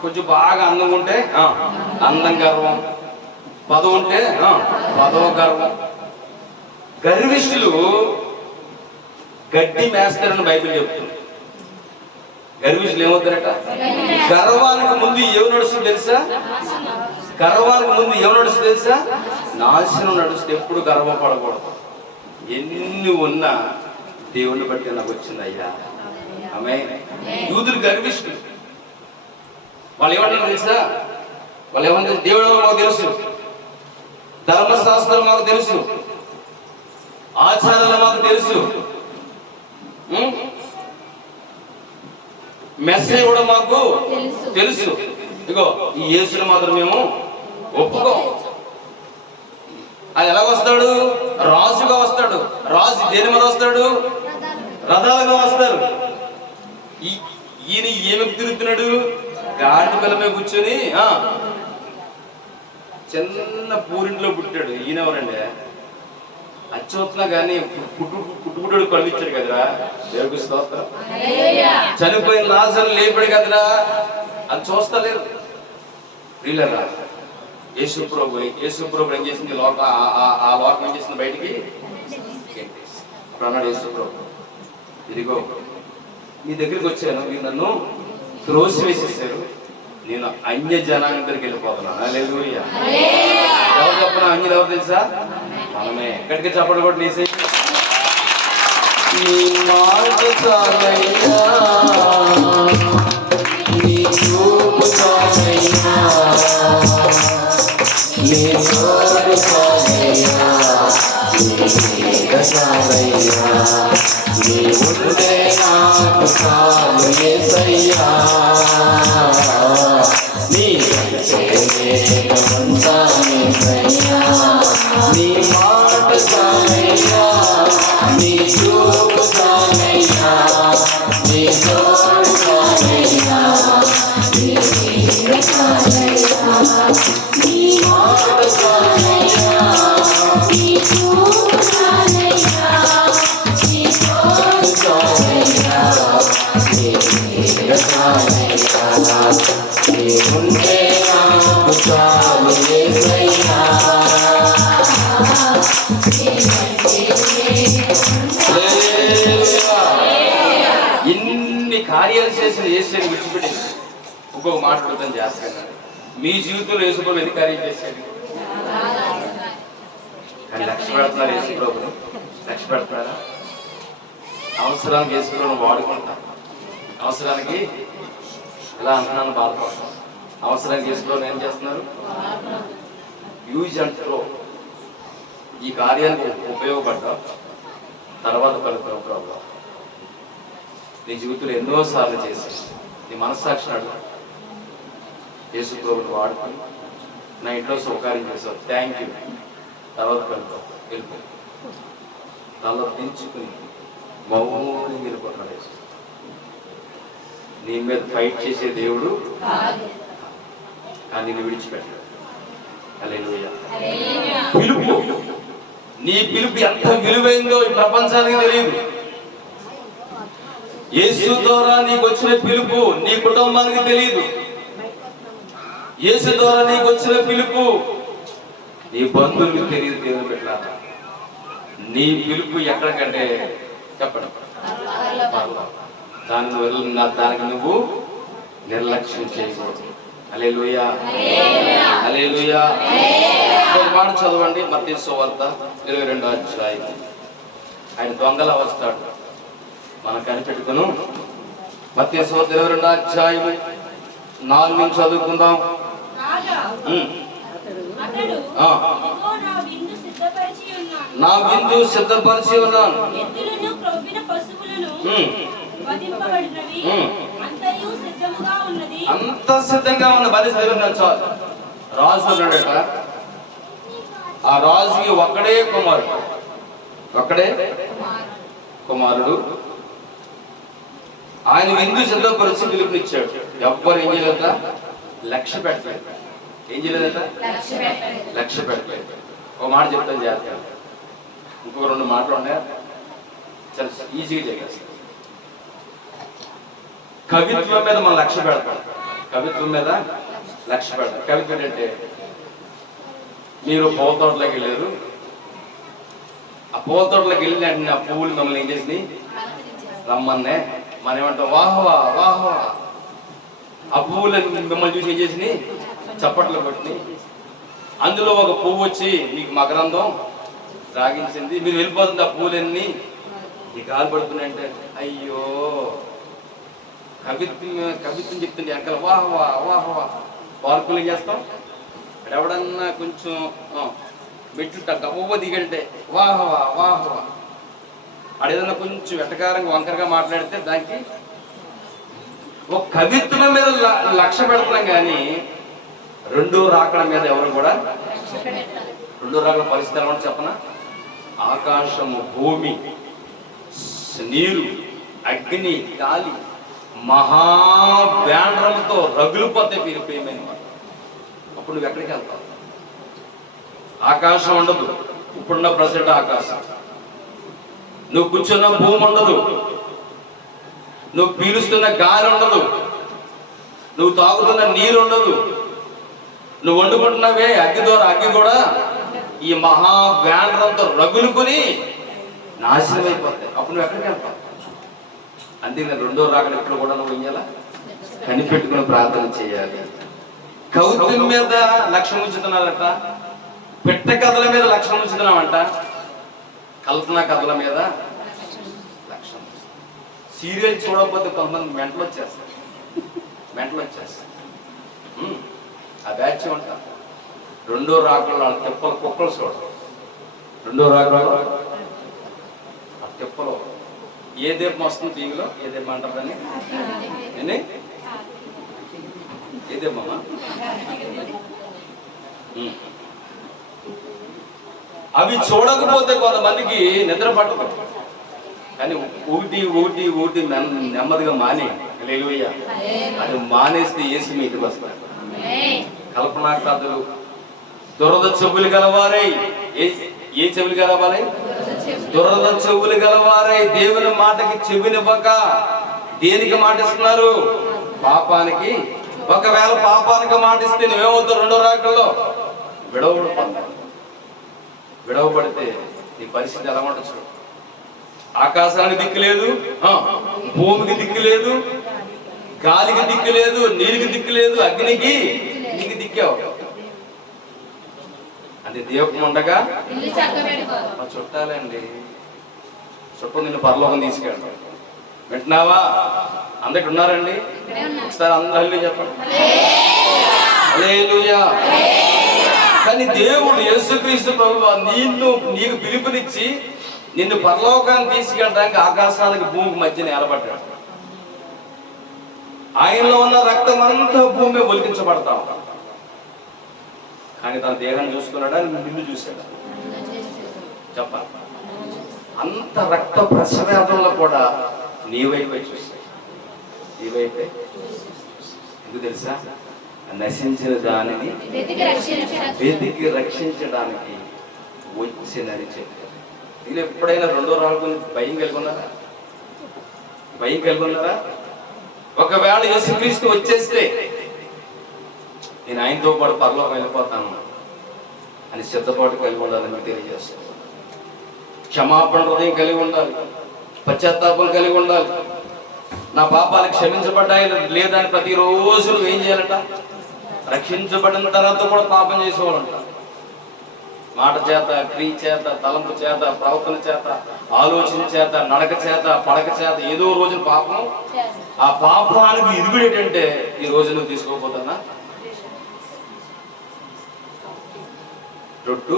కొంచెం బాగా అందంగా ఉంటే అందం గర్వం, పదవి ఉంటే పదవ గర్వం. గర్విష్ఠులు గడ్డి మేస్తారని బైబిల్ చెప్తుంది. గర్విష్ఠులు ఏమవుతారట? గర్వానికి ముందు ఏమి నడుస్తుంది తెలుసా? గర్వానికి ముందు ఏమి నడుస్తుంది తెలుసా? నాశనం నడుస్తుంది. ఎప్పుడు గర్వపడకూడదు. ఎన్ని ఉన్నా దేవుణ్ణి బట్టి నాకు వచ్చింది అయ్యా. ఆమె యూదులు గర్విష్ఠులు. వాళ్ళు ఏమంటారు తెలుసా? వాళ్ళు ఏమంటారు? దేవుడు మాకు తెలుసు, ధర్మశాస్త్రం మాకు తెలుసు, ఆచారాలు మాకు తెలుసు, మెసేజ్ కూడా మాకు తెలుసు. ఇగో ఈ యేసుని మాత్రం మేము ఒప్పుకోం. అది ఎలాగొస్తాడు? రాజుగా వస్తాడు. రాజు దేని మీద వస్తాడు? రథాలుగా వస్తారు. ఈయన ఏమి తిరుగుతున్నాడు? గాడి పిల్ల మీద కూర్చొని చిన్న పూరింట్లో పుట్టాడు. ఈయన ఎవరండి? అచ్చవుతున్నా కానీ పుట్టుపుట్టుడు కలిగించాడు కదరా. దేవుడికి స్తోత్రం. చనిపోయిన లాజరు లేపాడు కదరా. అది చూస్తలేదు వీళ్ళరా. యేసు ప్రభు ఏం చేసింది? ఆ లోకం ఏం చేసింది? బయటికి అప్పుడు అన్నాడు యేసు ప్రభు, ఇదిగో నీ దగ్గరికి వచ్చాను, మీరు నన్ను త్రోసివేసేసారు, నేను అన్య జనాంగం దగ్గరికి వెళ్ళిపోతున్నాను. హల్లెలూయా. ఎవరు చెప్పిన అన్యులు ఎవరు తెలుసా? మనమే. గట్టిగా చప్పట్లు కొట్టి నేసి నీ మాట చాలయ్యా, నీ చూపు చాలయ్యా, నీ తోడు చాలయ్యా, నీ నీడ చాలయ్యా, నీ ఉండే నాకు చాలు యేసయ్యా, నీ ఉంటానయ్యా, నీ మాట చాలయ్యా, నీ చూపు చాలయ్యా, నీ తోడు చాలయ్యా, నీ నీడ చాలయ్యా, నీ మాట చాలయ్యా, నీ చూపు చాలయ్యా, నీ తోడు చాలయ్యా, నీ నీడ చాలయ్యా, నీ ఉంటే నాకు చాలు యేసయ్యా. ఇన్ని కార్యాలు చేసిన యేసుని విడిచిపెట్టింది. ఇంకొక మాట అర్థం చేస్తాను, మీ జీవితంలో యేసుప్రభు ఎన్ని కార్యాలు చేశాడు? కానీ లక్ష్య పెడుతున్నారు యేసుప్రభుని? లక్ష్య పెడుతున్నారా? అవసరానికి యేసుప్రభుని వాడుకుంటా. అవసరానికి ఇలా అంటున్నాను, బాధపడతాను. అవసరానికి యేసుప్రభుని ఏం చేస్తున్నారు? Use and throw. ఈ కార్యానికి ఉపయోగపడ్డా తర్వాత కలుగుతాం ప్రాబ్లం. నీ జీవితంలో ఎన్నోసార్లు చేసి నీ మనస్సాక్షిని అడుగు, యేసు ప్రభుని వాడుకొని నా ఇంట్లో సౌకర్యం చేశావు, థ్యాంక్ యూ, తర్వాత కలుగుతావు. వెళ్ళిపోయి తల దించుకుని మౌనంగా వెళ్ళిపోతున్నాడు యేసు. నీ మీద ఫైట్ చేసే దేవుడు కానీ నిన్ను విడిచిపెట్టాడు. హల్లెలూయా. పిలుపు, నీ పిలుపు ఎంత విలువైందో ఈ ప్రపంచానికి తెలియదు. యేసు ద్వారా నీకు వచ్చిన పిలుపు నీ కుటుంబానికి తెలియదు. యేసు ద్వారా నీకు వచ్చిన పిలుపు నీ బంధువులకు తెలియదు. దేవుని పెట్టాలి. నీ పిలుపు ఎక్కడికంటే చెప్పడం, దానికి నువ్వు నిర్లక్ష్యం చేయకూడదు. హల్లెలూయా. హల్లెలూయా. ఒక మాట చదవండి, మత్తయి సువార్త 22వ అధ్యాయం. ఆయన దొంగలా వస్తాడు, మనం కనిపెట్టుకును. మత్తయి సువార్త 22వ అధ్యాయం 4 నుంచి చదువుకుందాం. నా విందు సిద్ధపరిచి ఉన్నాను, అంత సిద్ధంగా ఉన్న బలి చదివిన చాలు. రాజు ఉన్నాడట. ఆ రాజుకి ఒక్కడే కుమారుడు. ఆయన విందు సిద్ధపరిచి పిలుపునిచ్చాడు. ఎవ్వరు ఏం చేయలేదట? లక్ష్య పెట్టలేదు. ఏం చేయలేదట? లక్ష్య పెట్టలేదు. ఒక మాట చెప్తాను జాగ్రత్త. ఇంకొక 2 మాటలు ఉన్నాయి, చాలా ఈజీగా చేయాలి. కవిత్వం మీద మనం లక్ష్య పెడతాం. కవిత్వం మీద లక్ష్య పెడతాం. కవిత్వం అంటే మీరు పూల తోటలోకి వెళ్ళారు. ఆ పూల తోటలోకి వెళ్ళిన వెంటనే ఆ పువ్వులు మిమ్మల్ని ఏం చేసినాయి? రమ్మన్నే. మనం ఏమంటాం? వాహవా వాహవా. ఆ పువ్వులు మిమ్మల్ని చూసి ఏం చేసినాయి? చప్పట్లు కొట్టినాయి. అందులో ఒక పువ్వు వచ్చి మీకు మకరందం సాగించింది. మీరు వెళ్ళిపోతుంది ఆ పూలన్నీ ఈ గాలి పడుతున్నాయంటే అయ్యో కవిత్వం చెప్తుంది వెనకాల వాహ్ వా వాహ్ వా. పార్కులు చేస్తాం ఎవడన్నా కొంచెం మెట్లు గవ్వ దిగంటే వాహ్ వా వాహ్ వా. ఆడేదన్నా కొంచెం వెటకారంగా వంకరగా మాట్లాడితే దానికి ఒక కవిత్వం మీద లక్ష్య పెడుతున్నాం కానీ రెండో రాకడ మీద ఎవరు కూడా రెండో రాకడ పరిస్థితి ఎలా చెప్పనా? ఆకాశము, భూమి, నీరు, అగ్ని, గాలి మహావ్యాండ్రంతో రగులుపోతే మీరు ప్రియమైన వాడు. అప్పుడు నువ్వు ఎక్కడికి వెళ్తావు? ఆకాశం ఉండదు, ఇప్పుడున్న ప్రజెంట్ ఆకాశం. నువ్వు కూర్చున్న భూమి ఉండదు, నువ్వు పీలుస్తున్న గాలి ఉండదు, నువ్వు తాగుతున్న నీరు ఉండదు, నువ్వు వండుకుంటున్నావే అగ్గి ద్వారా అగ్గి కూడా ఈ మహావ్యాండ్రంతో రగులుకుని నాశనం అయిపోతాయి. అప్పుడు నువ్వు ఎక్కడికి వెళ్తావు? అందుకే రెండో రాకడ ఇక్కడ కూడా నువ్వు ఇయ్యాలా కనిపెట్టుకుని ప్రార్థన చేయాలి. కౌతుం మీద లక్ష్యం ఉంచుతున్నారట, పెట్ట కథల మీద లక్ష్యం ఉంచుతున్నామంట, కల్పన కథల మీద లక్ష్యం. సీరియల్ చూడకపోతే కొంతమంది మెంటలు వచ్చేస్తారు. ఆ బ్యాచ్ ఉంటారు. రెండో రాకడలో ఆ తెప్పలు కుక్కలు చూడరు. రెండో రాకడలో ఆ తెప్పలో ఏ దీపం వస్తుంది టీవీలో? ఏ దీపం అంటారు దాన్ని? ఏ దీపమ్మా? అవి చూడకపోతే కొంతమందికి నిద్ర పట్టదు. కానీ ఊటి ఊటి ఊటి నెమ్మదిగా మానే హల్లెలూయా. అది మానేస్తే యేసు మీ ఇంటికి వస్తారు. కల్పనా కథలు దురద చెవులు గలవారై, ఏ చెవులు గలవారై? దురద చెవులు గలవారై దేవుని మాటకి చెవినివ్వక దేనికి మాటిస్తున్నారు? పాపానికి. ఒకవేళ పాపానికి మాటిస్తే నువ్వేమవుతావు? రెండో రాకడలో విడవబడితే నీ పరిస్థితి ఎలా ఉండొచ్చు? ఆకాశానికి దిక్కు లేదు, భూమికి దిక్కు లేదు, గాలికి దిక్కు లేదు, నీరుకి దిక్కు లేదు, అగ్నికి నీకు దిక్కావు. అది దీపం ఉండగా మా చుట్టాలండి. చుట్టూ నిన్ను పరలోకం తీసుకెళ్తాం. వింటున్నావా? అందరికి ఉన్నారండి? ఒకసారి అందరూ చెప్పండి హల్లెలూయా. కానీ దేవుడు యేసుక్రీస్తు ప్రభువు నీకు పిలుపునిచ్చి నిన్ను పరలోకాన్ని తీసుకెళ్ళడానికి ఆకాశానికి భూమికి మధ్య నిలబడ్డాడు. ఆయనలో ఉన్న రక్తం అంతా భూమి ఒలికించబడతా ఉంటాం. కానీ తన దేహాన్ని చూసుకున్నాడా? నిన్ను చూశాడా? చెప్పాలి. అంత రక్త ప్రసవేదంలో కూడా నీ వైపే చూస్తాయి. నీ వైపే. ఎందుకు తెలుసా? నశించిన దానిని వెతికి రక్షించడానికి వచ్చినని చెప్పారు. వీళ్ళు ఎప్పుడైనా రెండో రాళ్ళ భయం కలుగున్నారా? భయం కలుగున్నారా? ఒకవేళ యేసుక్రీస్తు వచ్చేస్తే నేను ఆయనతో పాటు పరలోకం వెళ్ళిపోతాను అని సిద్ధపాటు కలిగి ఉండాలని తెలియజేస్తాను. క్షమాపణ హృదయం కలిగి ఉండాలి, పశ్చాత్తాపం కలిగి ఉండాలి. నా పాపాలు క్షమించబడ్డాయి లేదని ప్రతిరోజు నువ్వు ఏం చేయాలంట? రక్షించబడిన తర్వాత కూడా పాపం చేసేవాళ్ళంట. మాట చేత, క్రియ చేత, తలంపు చేత, ప్రవర్తన చేత, ఆలోచన చేత, నడక చేత, పడక చేత ఏదో రోజు పాపం. ఆ పాపానికి ఇరుగుడు ఏంటంటే ఈ రోజు నువ్వు తీసుకోకపోతున్నా రొట్టు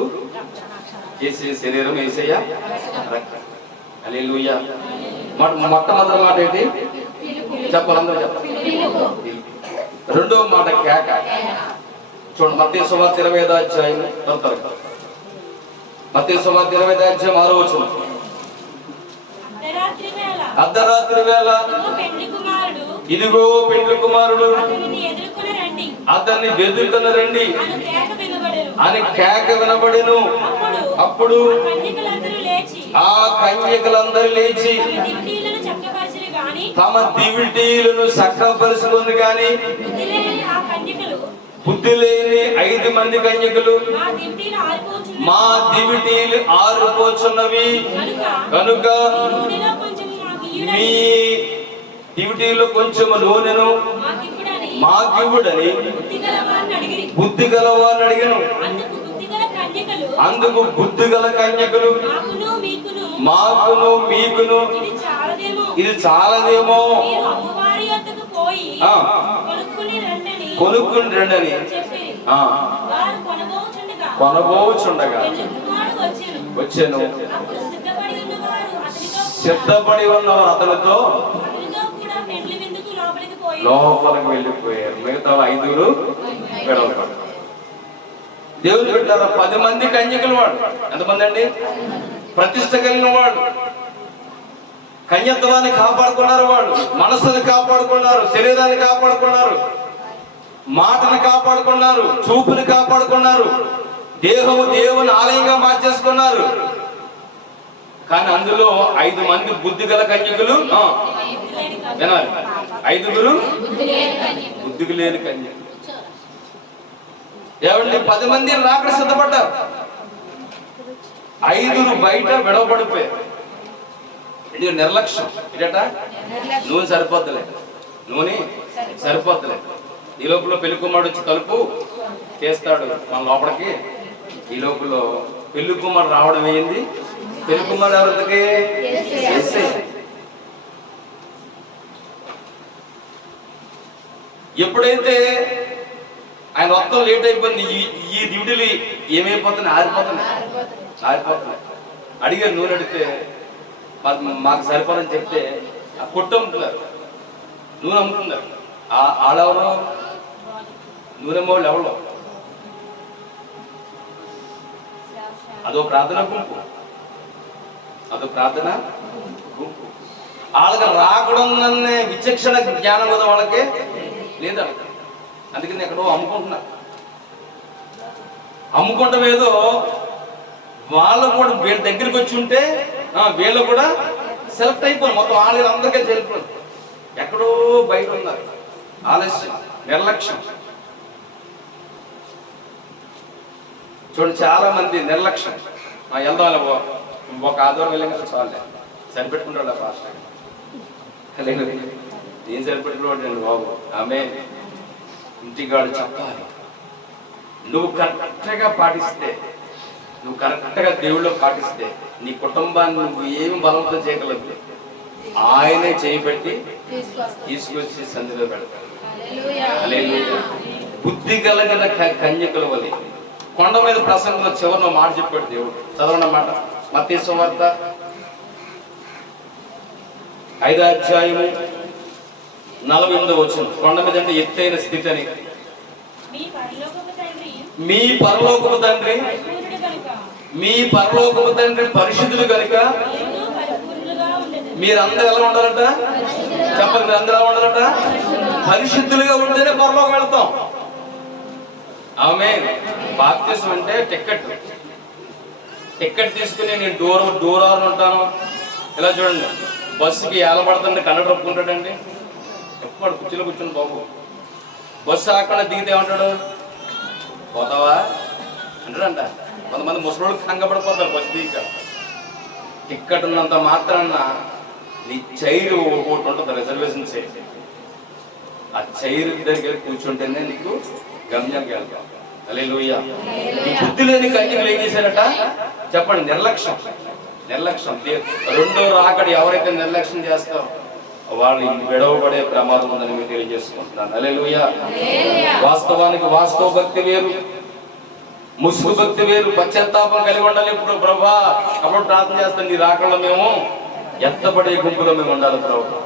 యేసు శరీరం, యేసయ్య రక్తం. హల్లెలూయా. మొట్టమొదటి మాట ఏంటి చెప్పాలందరూ చెప్పాలి. రెండో మాట కేక. చూడండి మత్తయి సువార్త 25వ అధ్యాయం. మత్తయి సువార్త 25వ అధ్యాయం 6వ వచనం. అర్ధరాత్రి వేళ ఇదిగో పెండ్లి కుమారుడు అతన్ని ఎదుర్కొని రండి అని కేక వినబడెను. అప్పుడు ఆ కన్యకలందరూ లేచి తమ దివిటీలను చక్కపరుచుకొని గాని బుద్ధి లేని 5 మంది కన్యకలు మా దివిటీలు ఆరిపోచున్నవి కనుక మీ దివిటీలో కొంచెం నూనెను మాకివ్వుడని బుద్ధి గల వారిని అడిగాను. అందుకు బుద్ధిగల కన్యకలు మాకును మీకును ఇది చాలదేమో, కొనుక్కుని రండని కొనబోచుండగా వచ్చాను. సిద్ధపడి ఉన్నవారు అతనితో లోపలికి వెళ్ళిపోయారు. మిగతా 5 విడవబడ్డారు. దేవుని బిడ్డలారా, 10 మంది కన్యకలు వాడు. ఎంతమంది అండి? ప్రతిష్ట కలిగిన వాడు. కన్యత్వాన్ని కాపాడుకున్నారు, వాడు మనస్సుని కాపాడుకున్నారు, శరీరాన్ని కాపాడుకున్నారు, మాటను కాపాడుకున్నారు, చూపుని కాపాడుకున్నారు, దేహము దేవుని ఆలయంగా మార్చేసుకున్నారు. కానీ అందులో 5 మంది బుద్ధి గల కన్యకులు వినాలి, 5 బుద్ధికి లేని కన్యకులు. ఏమండి? 10 మంది రాకడ సిద్ధపడ్డారు, 5 బయట విడవబడిపోయారు. ఇది నిర్లక్ష్యం. ఇదట నూనె సరిపోద్దులే, నూనె సరిపోద్దులే. ఈ లోపల పెళ్లి కుమారుడు వచ్చి తలుపు చేస్తాడు మన లోపలికి. ఈ లోపల పెళ్లి కుమారుడు రావడం ఏంది? పెళ్లి కుమారుడు ఎవరికి? ఎప్పుడైతే ఆయన మొత్తం లేట్ అయిపోయింది, ఈ డ్యూటీలు ఏమైపోతున్నాయి? ఆరిపోతున్నాయి. అడిగారు, నూనె అడిగితే మాకు సరిపోదని చెప్తే ఆ కొట్టు అమ్ముతున్నారు, నూనె అమ్ముతున్నారు. ఆడెవరో నూనె వాళ్ళు ఎవరో, అదో ప్రార్థన గుంపు, వాళ్ళకి రాకూడదనే విచక్షణ జ్ఞానం కదా వాళ్ళకి లేదా. అందుకని ఎక్కడో అమ్ముకుంటాం ఏదో. వాళ్ళు కూడా వీళ్ళ దగ్గరికి వచ్చి ఉంటే వీళ్ళు కూడా సెలెక్ట్ అయిపోయి మొత్తం వాళ్ళందరికీ తెలిపోదు. ఎక్కడో బయట ఉన్నారు. ఆలస్యం, నిర్లక్ష్యం. చూడండి, చాలా మంది నిర్లక్ష్యం. వెళ్దాం, ఒక ఆదివారం వెళ్ళాం కదా చాలే, సరిపెట్టుకుంటాడు పాస్టర్. ఏం సరిపెట్టుకున్నాడు బాబు? ఆమె ఇంటికాడు చెప్పాలి. నువ్వు కరెక్ట్గా పాటిస్తే, నువ్వు కరెక్ట్గా దేవుళ్ళు పాటిస్తే నీ కుటుంబాన్ని నువ్వు ఏమి బలవంతం చేయగలదు. ఆయనే చేయబెట్టి తీసుకొచ్చి సంధిలో పెడతాడు. బుద్ధి కలిగిన కన్యకల వలె. కొండ మీద ప్రసంగంలో చివరిలో మాట చెప్పాడు దేవుడు. చదవన్న మాట, మత్తయి సువార్త 5వ అధ్యాయము 48వ వచనం. కొండ మీద అంటే ఎత్తైన స్థితి అని. మీ పరలోకపు తండ్రి పరిశుద్ధులు కనుక మీరందరూ ఎలా ఉండాలట? చెప్పండి, మీరందరూ ఎలా ఉండాలట? పరిశుద్ధులుగా ఉంటేనే పరలోకం వెళ్తాం. ఆమేన్. బాప్తిసం అంటే టికెట్ తీసుకుని నేను డోర్ ఉంటాను. ఇలా చూడండి, బస్సుకి ఏలబడుతుంటే కండక్టర్ ఒప్పుకుంటాడండి. ఎప్పుడు కుర్చీలో కూర్చుని బాబు, బస్సు ఆకుండా దిగితే ఏమంటాడు? పోతావా అంటాడంట. కొంతమంది ముసలోళ్ళకి కంగపడిపోతారు బస్సు దిగ. టికెట్ ఉన్నంత మాత్రాన నీ చైర్ ఒకటి ఉంటుంది, రిజర్వేషన్ చైర్. ఆ చైర్ దగ్గరికి వెళ్ళి కూర్చుంటేనే నీకు గమ్యానికి వెళ్తాం. హల్లెలూయా. ఈ బుద్ధి లేని కన్యకలు ఏం చేశారట? చెప్పండి, నిర్లక్ష్యం. రెండో రాకడ ఎవరైతే నిర్లక్ష్యం చేస్తారో వాళ్ళు విడవబడే ప్రమాదం ఉందని మీరు తెలియజేసుకుంటున్నాను. హల్లెలూయా. వాస్తవానికి వాస్తవ భక్తి వేరు, ముసుగు భక్తి వేరు. పశ్చాత్తాపం కలిగి ఉండాలి. ఇప్పుడు ప్రభా అప్పుడు ప్రార్థన చేస్తాను, నీ రాకడ మేము ఎత్తబడే గుంపులో మేము ఉండాలి ప్రభా.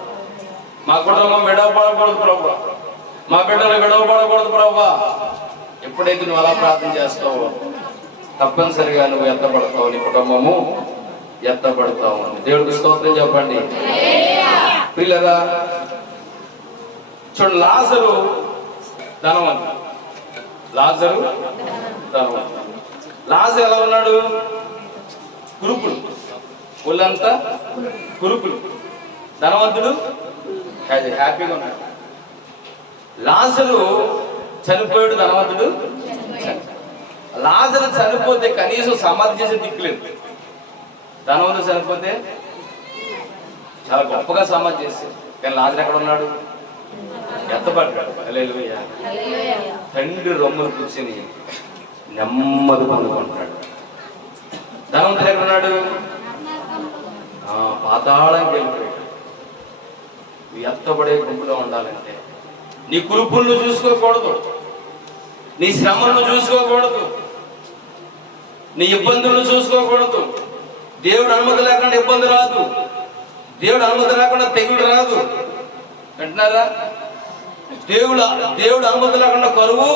మా కుటుంబం విడవబడకూడదు ప్రభా, మా బిడ్డలు విడవబడకూడదు ప్రభా. ఎప్పుడైతే నువ్వు అలా ప్రార్థన చేస్తావో తప్పనిసరిగా నువ్వు ఎత్తబడతావు, నీ కుటుంబము ఎత్తబడతావు. దేవుడికి స్తోత్రం చెప్పండి. పిల్లరా చూడండి, లాజరు ధనవంతుడు. లాజరు ఎలా ఉన్నాడు? కురుపులు, ఒళ్ళంతా కురుపులు. ధనవంతుడు హ్యాపీగా ఉన్నాడు. లాజరు చనిపోయాడు, ధనవంతుడు. లాజరు చనిపోతే కనీసం సమాధి చేసే దిక్కులేదు. ధనవంతుడు చనిపోతే చాలా గొప్పగా సమాధి చేశాడు. కానీ లాజరు ఎక్కడ ఉన్నాడు? ఎత్తబడ్డాడు. హల్లెలూయా. తండ్రి రొమ్మును కూర్చొని నెమ్మది పొందుకుంటున్నాడు. ధనవంతుడు ఎక్కడున్నాడు? పాతాళానికి వెళ్ళిపోయాడు. నువ్వు ఎత్తబడే గుంపులో ఉండాలంటే నీ కురుపులను చూసుకోకూడదు, నీ శ్రమలను చూసుకోకూడదు, నీ ఇబ్బందులను చూసుకోకూడదు. దేవుడు అనుమతి లేకుండా ఇబ్బంది రాదు, దేవుడు అనుమతి లేకుండా తెగులు రాదు. వింటున్నారా? దేవుడు అనుమతి లేకుండా కరువు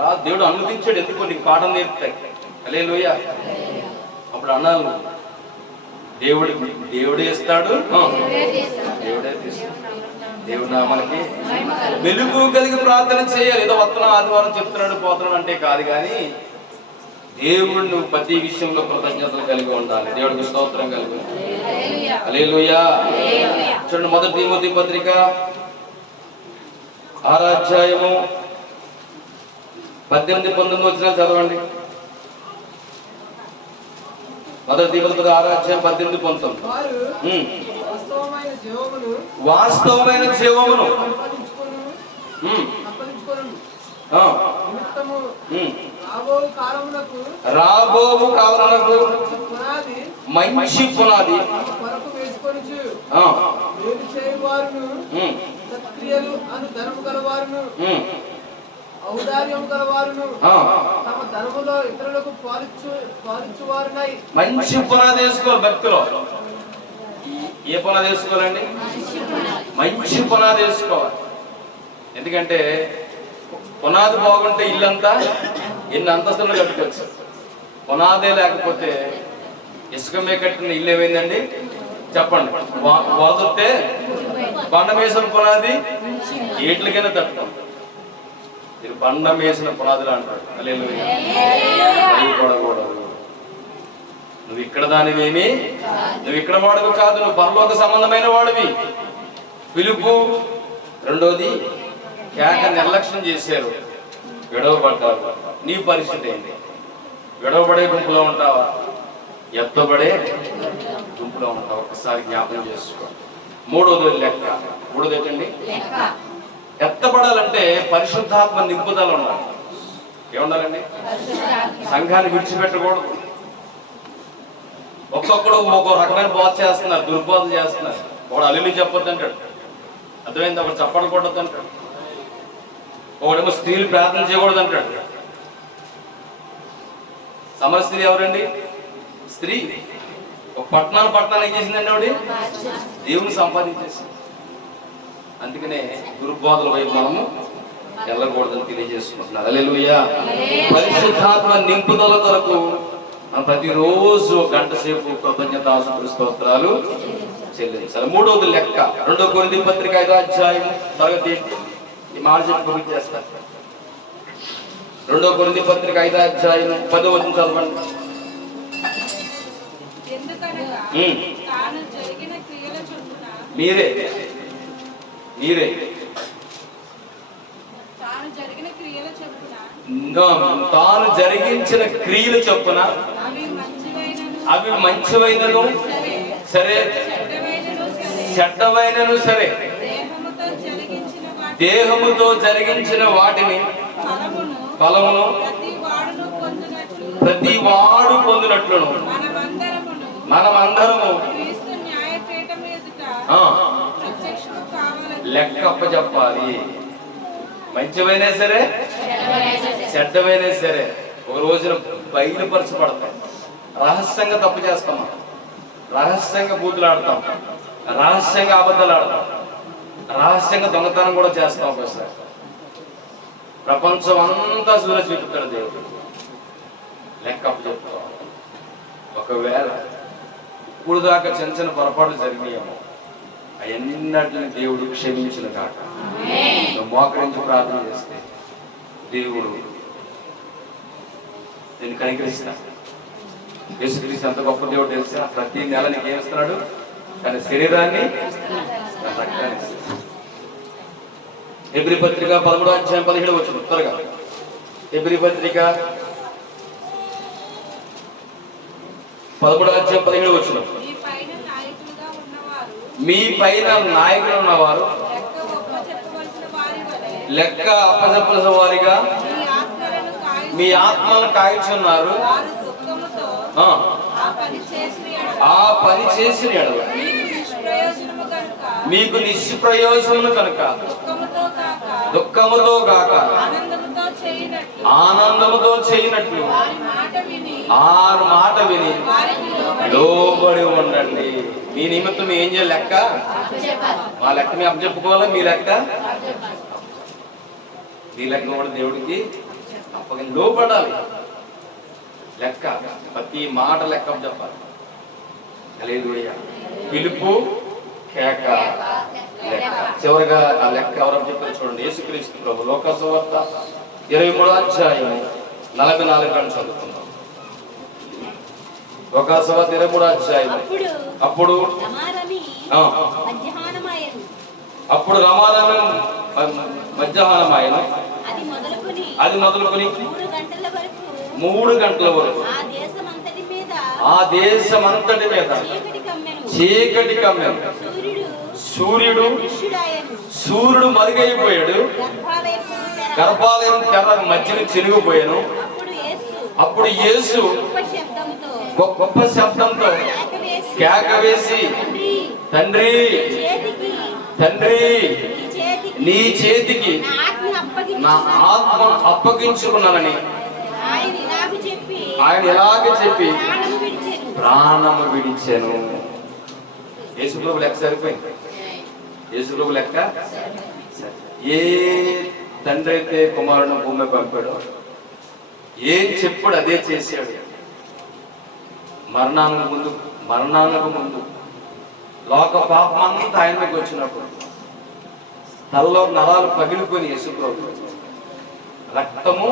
రా. దేవుడు అనుమతించాడు. ఎందుకు? నీకు పాఠం నేర్పుతాయి. హల్లెలూయా. అప్పుడు అన్నాను, దేవుడే ఇస్తాడు, దేవుడే తీస్తాడు. దేవుడు మనకి వెలుగు కలిగి ప్రార్థన చేయాలి. ఏదో వస్తున్నాం ఆదివారం చెప్తున్నాడు పోతున్నాడు అంటే కాదు, కానీ దేవుడు నువ్వు ప్రతి విషయంలో కృతజ్ఞతలు కలిగి ఉండాలి. దేవుడికి స్తోత్రం కలిగి ఉండాలి. హల్లెలూయా. చూడండి, మొదటి తిమోతి పత్రిక 6వ అధ్యాయము 18-19 వచనాలు చదవండి. మొదటి తిమోతి 6వ అధ్యాయం 18-19. వాస్తవమైన జీవమును రాబోవు కాలమునకు మంచి పునాది మంచి పునాది వేసుకోవాలి భక్తిలో. ఏ పునాది వేసుకోవాలండి? మంచి పునాది వేసుకోవాలి. ఎందుకంటే పునాది బాగుంటే ఇల్లంతా ఎన్ని అంతస్తులు కట్టుకోవచ్చు. పునాదే లేకపోతే ఇసుక మీద కట్టిన ఇల్లు ఏమైందండి చెప్పండి? వాదుతే బండ వేసిన పునాది ఏట్లకైనా తట్టుకుంటాం. మీరు బండ వేసిన పునాదులు అంటారు. హల్లెలూయా. భయపడకూడదు. నువ్వు ఇక్కడ దానివేమి, నువ్వు ఇక్కడ వాడుకు కాదు, నువ్వు పరలోక సంబంధమైన వాడివి. పిలుపు. రెండోది, కేక నిర్లక్ష్యం చేశారు, విడవబడ్డారు. నీ పరిస్థితి ఏంటి? విడవబడే గుంపులో ఉంటావా, ఎత్తబడే గుంపులో ఉంటావా? ఒకసారి జ్ఞాపకం చేసుకో. మూడోది లెక్క. మూడోది ఏంటండి? ఎత్తబడాలంటే పరిశుద్ధాత్మ నింపుదల ఉండాలి. ఏముండాలండి? సంఘాన్ని విడిచిపెట్టకూడదు. ఒక్కొక్కడు ఒక్కో రకమైన బోధ చేస్తున్నారు, దుర్బోధ చేస్తున్నారు. ఒకడు అల్లుని చెప్పొద్దు అంటాడు, అర్థమైంది? ఒకడు చప్పడకూడదు అంటాడు. ఒకడేమో స్త్రీలు ప్రార్థన చేయకూడదు అంటాడు. సమర స్త్రీ ఎవరండి? స్త్రీ. ఒక పట్టణాన్ని ఏం చేసిందండి? ఆవిడ దేవుని సంపాదించేసింది. అందుకనే దుర్బోధల వైపు మనము వెళ్ళకూడదని తెలియజేసుకుంటున్నారు. హల్లెలూయా. పరిశుద్ధాత్మ నింపుదల కొరకు ప్రతిరోజు గంట సేపు కృతజ్ఞతాస్తుతులు స్తోత్రాలు చెల్లించాలి. మూడవది లెక్క. 2 కొరింథీ పత్రిక 5వ అధ్యాయం తరగతి ఈ మాట చెప్పి పూర్తి చేస్తారు. 2 కొరింథీ పత్రిక 5వ అధ్యాయం 10వ వచనం చదవండి. మీరే తాను జరిగించిన క్రియలు చొప్పున అవి మంచివైనను సరే, చెడ్డవైనను సరే, దేహముతో జరిగించిన వాటిని ఫలమును ప్రతి వాడు పొందినట్లును మనమందరము లెక్క అప్పచెప్పాలి. మంచివైనా సరే, చెడ్డమైనా సరే ఒక రోజున బయలుపరచబడతాం. రహస్యంగా తప్పు చేస్తాం, రహస్యంగా బూతులు ఆడతాం, రహస్యంగా అబద్ధాలు ఆడతాం, రహస్యంగా దొంగతనం కూడా చేస్తాం. ఒకసారి ప్రపంచం అంతా సూర్య చూపుతాడు దేవుడు. లెక్క అప్పచెప్తాం. ఒకవేళ ఇప్పుడు దాకా చిన్న చిన్న పొరపాటు జరిగినాయేమో, అవన్నిటిని దేవుడు క్షమించిన కాక మోకరించి ప్రార్థన చేస్తే దేవుడు నేను కనికరిస్తాను. యేసుక్రీస్తు అంత గొప్ప దేవుడు తెలిసిన ప్రతి నెల నీకు ఏమిస్తున్నాడు? తన శరీరాన్ని, తన రక్తాన్ని ఇస్తాడు. హెబ్రీ పత్రిక 13వ అధ్యాయం 17వ వచనం త్వరగా. హెబ్రీ పత్రిక 13వ అధ్యాయం 17వ వచనం. మీ పైన నాయకులు ఉన్నవారు లెక్క అప్పచెప్పవలసిన వారిగా మీ ఆత్మలను కాయిచున్నారు. ఆ పని చేసిన ఎడల మీకు నిష్ప్రయోజనము కనుక దుఃఖముతో గాక ఆనందముతో చేయనట్లు ఆ మాట విని లోబడి ఉండండి. మీ నిమిత్తం ఏం చేయాలి? లెక్క మా లెక్క మీ అప్పచెప్పుకోవాలా? మీ లెక్క కూడా దేవుడికి అప్పగించి లోపడాలి. లెక్క ప్రతి మాట లెక్క చెప్పాలి. హల్లెలూయా. పిలుపు, కేక, లెక్క. చివరిగా ఆ లెక్క ఎవరు చెప్పారు చూడండి. యేసుక్రీస్తు ప్రభు లోక సువార్త 23వ అధ్యాయం 44 చదువుకుందాం. లోక సువార్త 23వ అధ్యాయం. అప్పుడు రమారమి మధ్యాహ్నమాయను. అది మొదలుకొని 3 గంటల వరకు ఆ దేశమంతటి మీద చీకటి కమ్మెను. సూర్యుడు మరుగైపోయాడు. గర్భాలయం తెర మధ్యన చెరిగిపోయాను. అప్పుడు యేసు గొప్ప శబ్దంతో కేక వేసి, తండ్రి తండ్రి నీ చేతికి నా ఆత్మ అప్పగించుకున్నానని ఆయన ఇలాగే చెప్పి ప్రాణము విడిచాను. యేసుప్రభు లెక్క సరిపోయింది. యేసుప్రభు లెక్క ఏ తండ్రి అయితే కుమారుని భూమి పంపాడు, ఏం చెప్పాడు అదే చేశాడు. మరణానికి ముందు లోక పాపం అంతా ఆయన మీకు వచ్చినప్పుడు తలలో నరాలు పగిలిపోయిన యేసుప్రభు రక్తము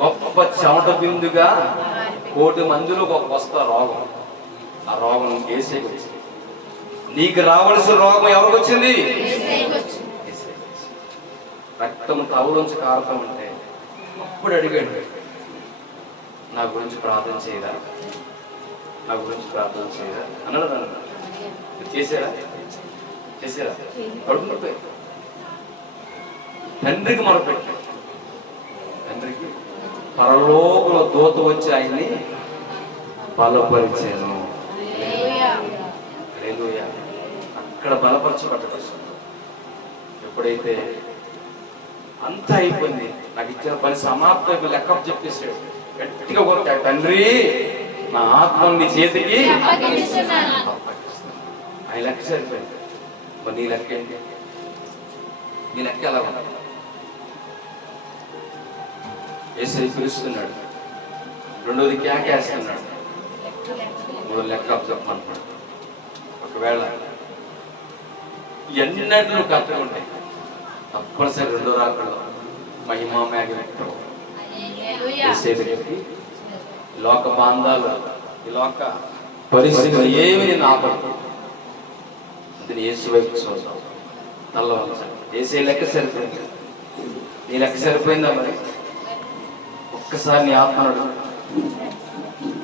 గొప్ప చెమట బిందుగా 1,000,000 మందిలో ఒక వస్తా రోగం. ఆ రోగం యేసేకి వచ్చింది. నీకు రావాల్సిన రోగం ఎవరికి వచ్చింది? రక్తము తవలోంచి కారుతా ఉంటే అప్పుడు అడిగాడు, నా గురించి ప్రార్థన చేయరా, నా గురించి ప్రార్థన చేయరా అన్నాడు. చేశారా? కడుపునొప్పి. తండ్రికి మొరపెట్టాడు. తండ్రికి పరలోకల దూత వచ్చి ఆయన్ని బలపరిచాను. హల్లెలూయా. అక్కడ బలపరచబడ్డాడు. ఎప్పుడైతే అంతా అయిపోయింది, నాకు ఇచ్చిన పని సమాప్తం, లెక్క చెప్పేసాడు. గట్టిగా కొట్టాడు, తండ్రి నా ఆత్మ నీ చేతికి ఆయన లెక్క సరిపోయింది. మరి నీ లెక్క ఏంటి? నీ లెక్క ఎలా ఉంది? యేసయ్య పిలుస్తున్నాడు. రెండోది కేకేస్తున్నాడు. మూడో లెక్క చెప్పమన్నాడు. ఒకవేళ ఎన్నట్లు కరెక్ట్గా ఉంటాయి, తప్పనిసరి రెండో రాకడలో మహిమా మేఘం లోక బాంధాలు, ఈ లోక పరిస్థితులు ఏమి నేను ఆపడు. అందుకని యేసు వైపు చూద్దాం. నల్లవలసండి. యేసయ్య లెక్క సరిపోయింది. నీ లెక్క సరిపోయిందా? మరి ఒక్కసారి నీ ఆత్మను,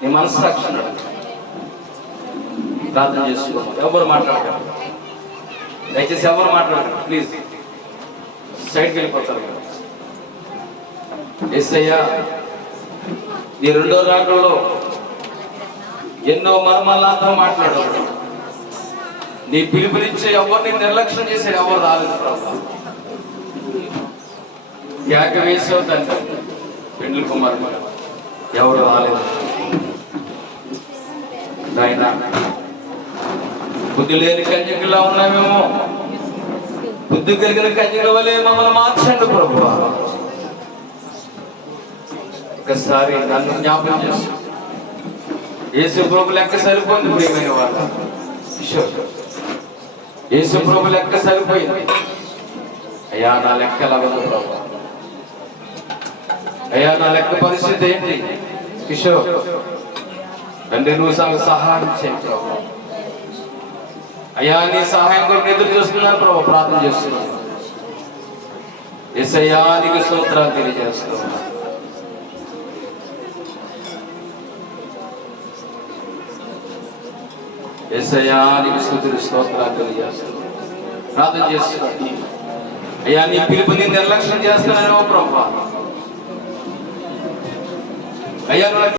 నీ మనస్సాక్షిని ప్రార్థన చేసుకోమా. ఎవరు మాట్లాడతారు? దయచేసి ఎవరు మాట్లాడతారు ప్లీజ్. సైడ్కి వెళ్ళిపోతారు కదా. యేసయ్యా, నీ రెండో రాకడలో ఎన్నో మర్మాలతో మాట్లాడారు. నీ పిలుపునిచ్చే ఎవరిని నిర్లక్ష్యం చేశారు, ఎవరు రాలేదు ప్రభు. కేక వేసావు తండ్రి, పెండ్లి కుమారుడు ఎవరు రాలేదు. ఆయన బుద్ధి లేని కన్యకలా ఉన్నామేమో, బుద్ధి కలిగిన కన్యకల వలె మమ్మల్ని మార్చండి ప్రభు. ఒకసారి నన్ను జ్ఞాపకం చేసి యేసు ప్రభు లెక్క సరిపోయింది. ప్రియమైన వాళ్ళు, యేసు ప్రభు లెక్క సరిపోయింది. అయ్యా నా లెక్క ఎలాగదు ప్రభు, అయ్యా నా లెక్క పరిస్థితి ఏంటి? కిషోర్ తండ్రి నువ్వు సహాయం చేయండి ప్రభు. అయ్యా నీ సహాయం కొరకు ఎదురు చూస్తున్నాను ప్రభు, ప్రార్థన చేస్తున్నాను. యేసయ్యా నీకు స్తోత్రాలు తెలియజేస్తున్నాను. యేసయ్యా నీకు స్తుతులు స్తోత్రాలు తెలియజేస్తున్నాను. ప్రార్థన చేస్తున్నాను. అయ్యా నీ పిలుపుని నిర్లక్ష్యం చేస్తున్నాను ప్రభు. అయ్యా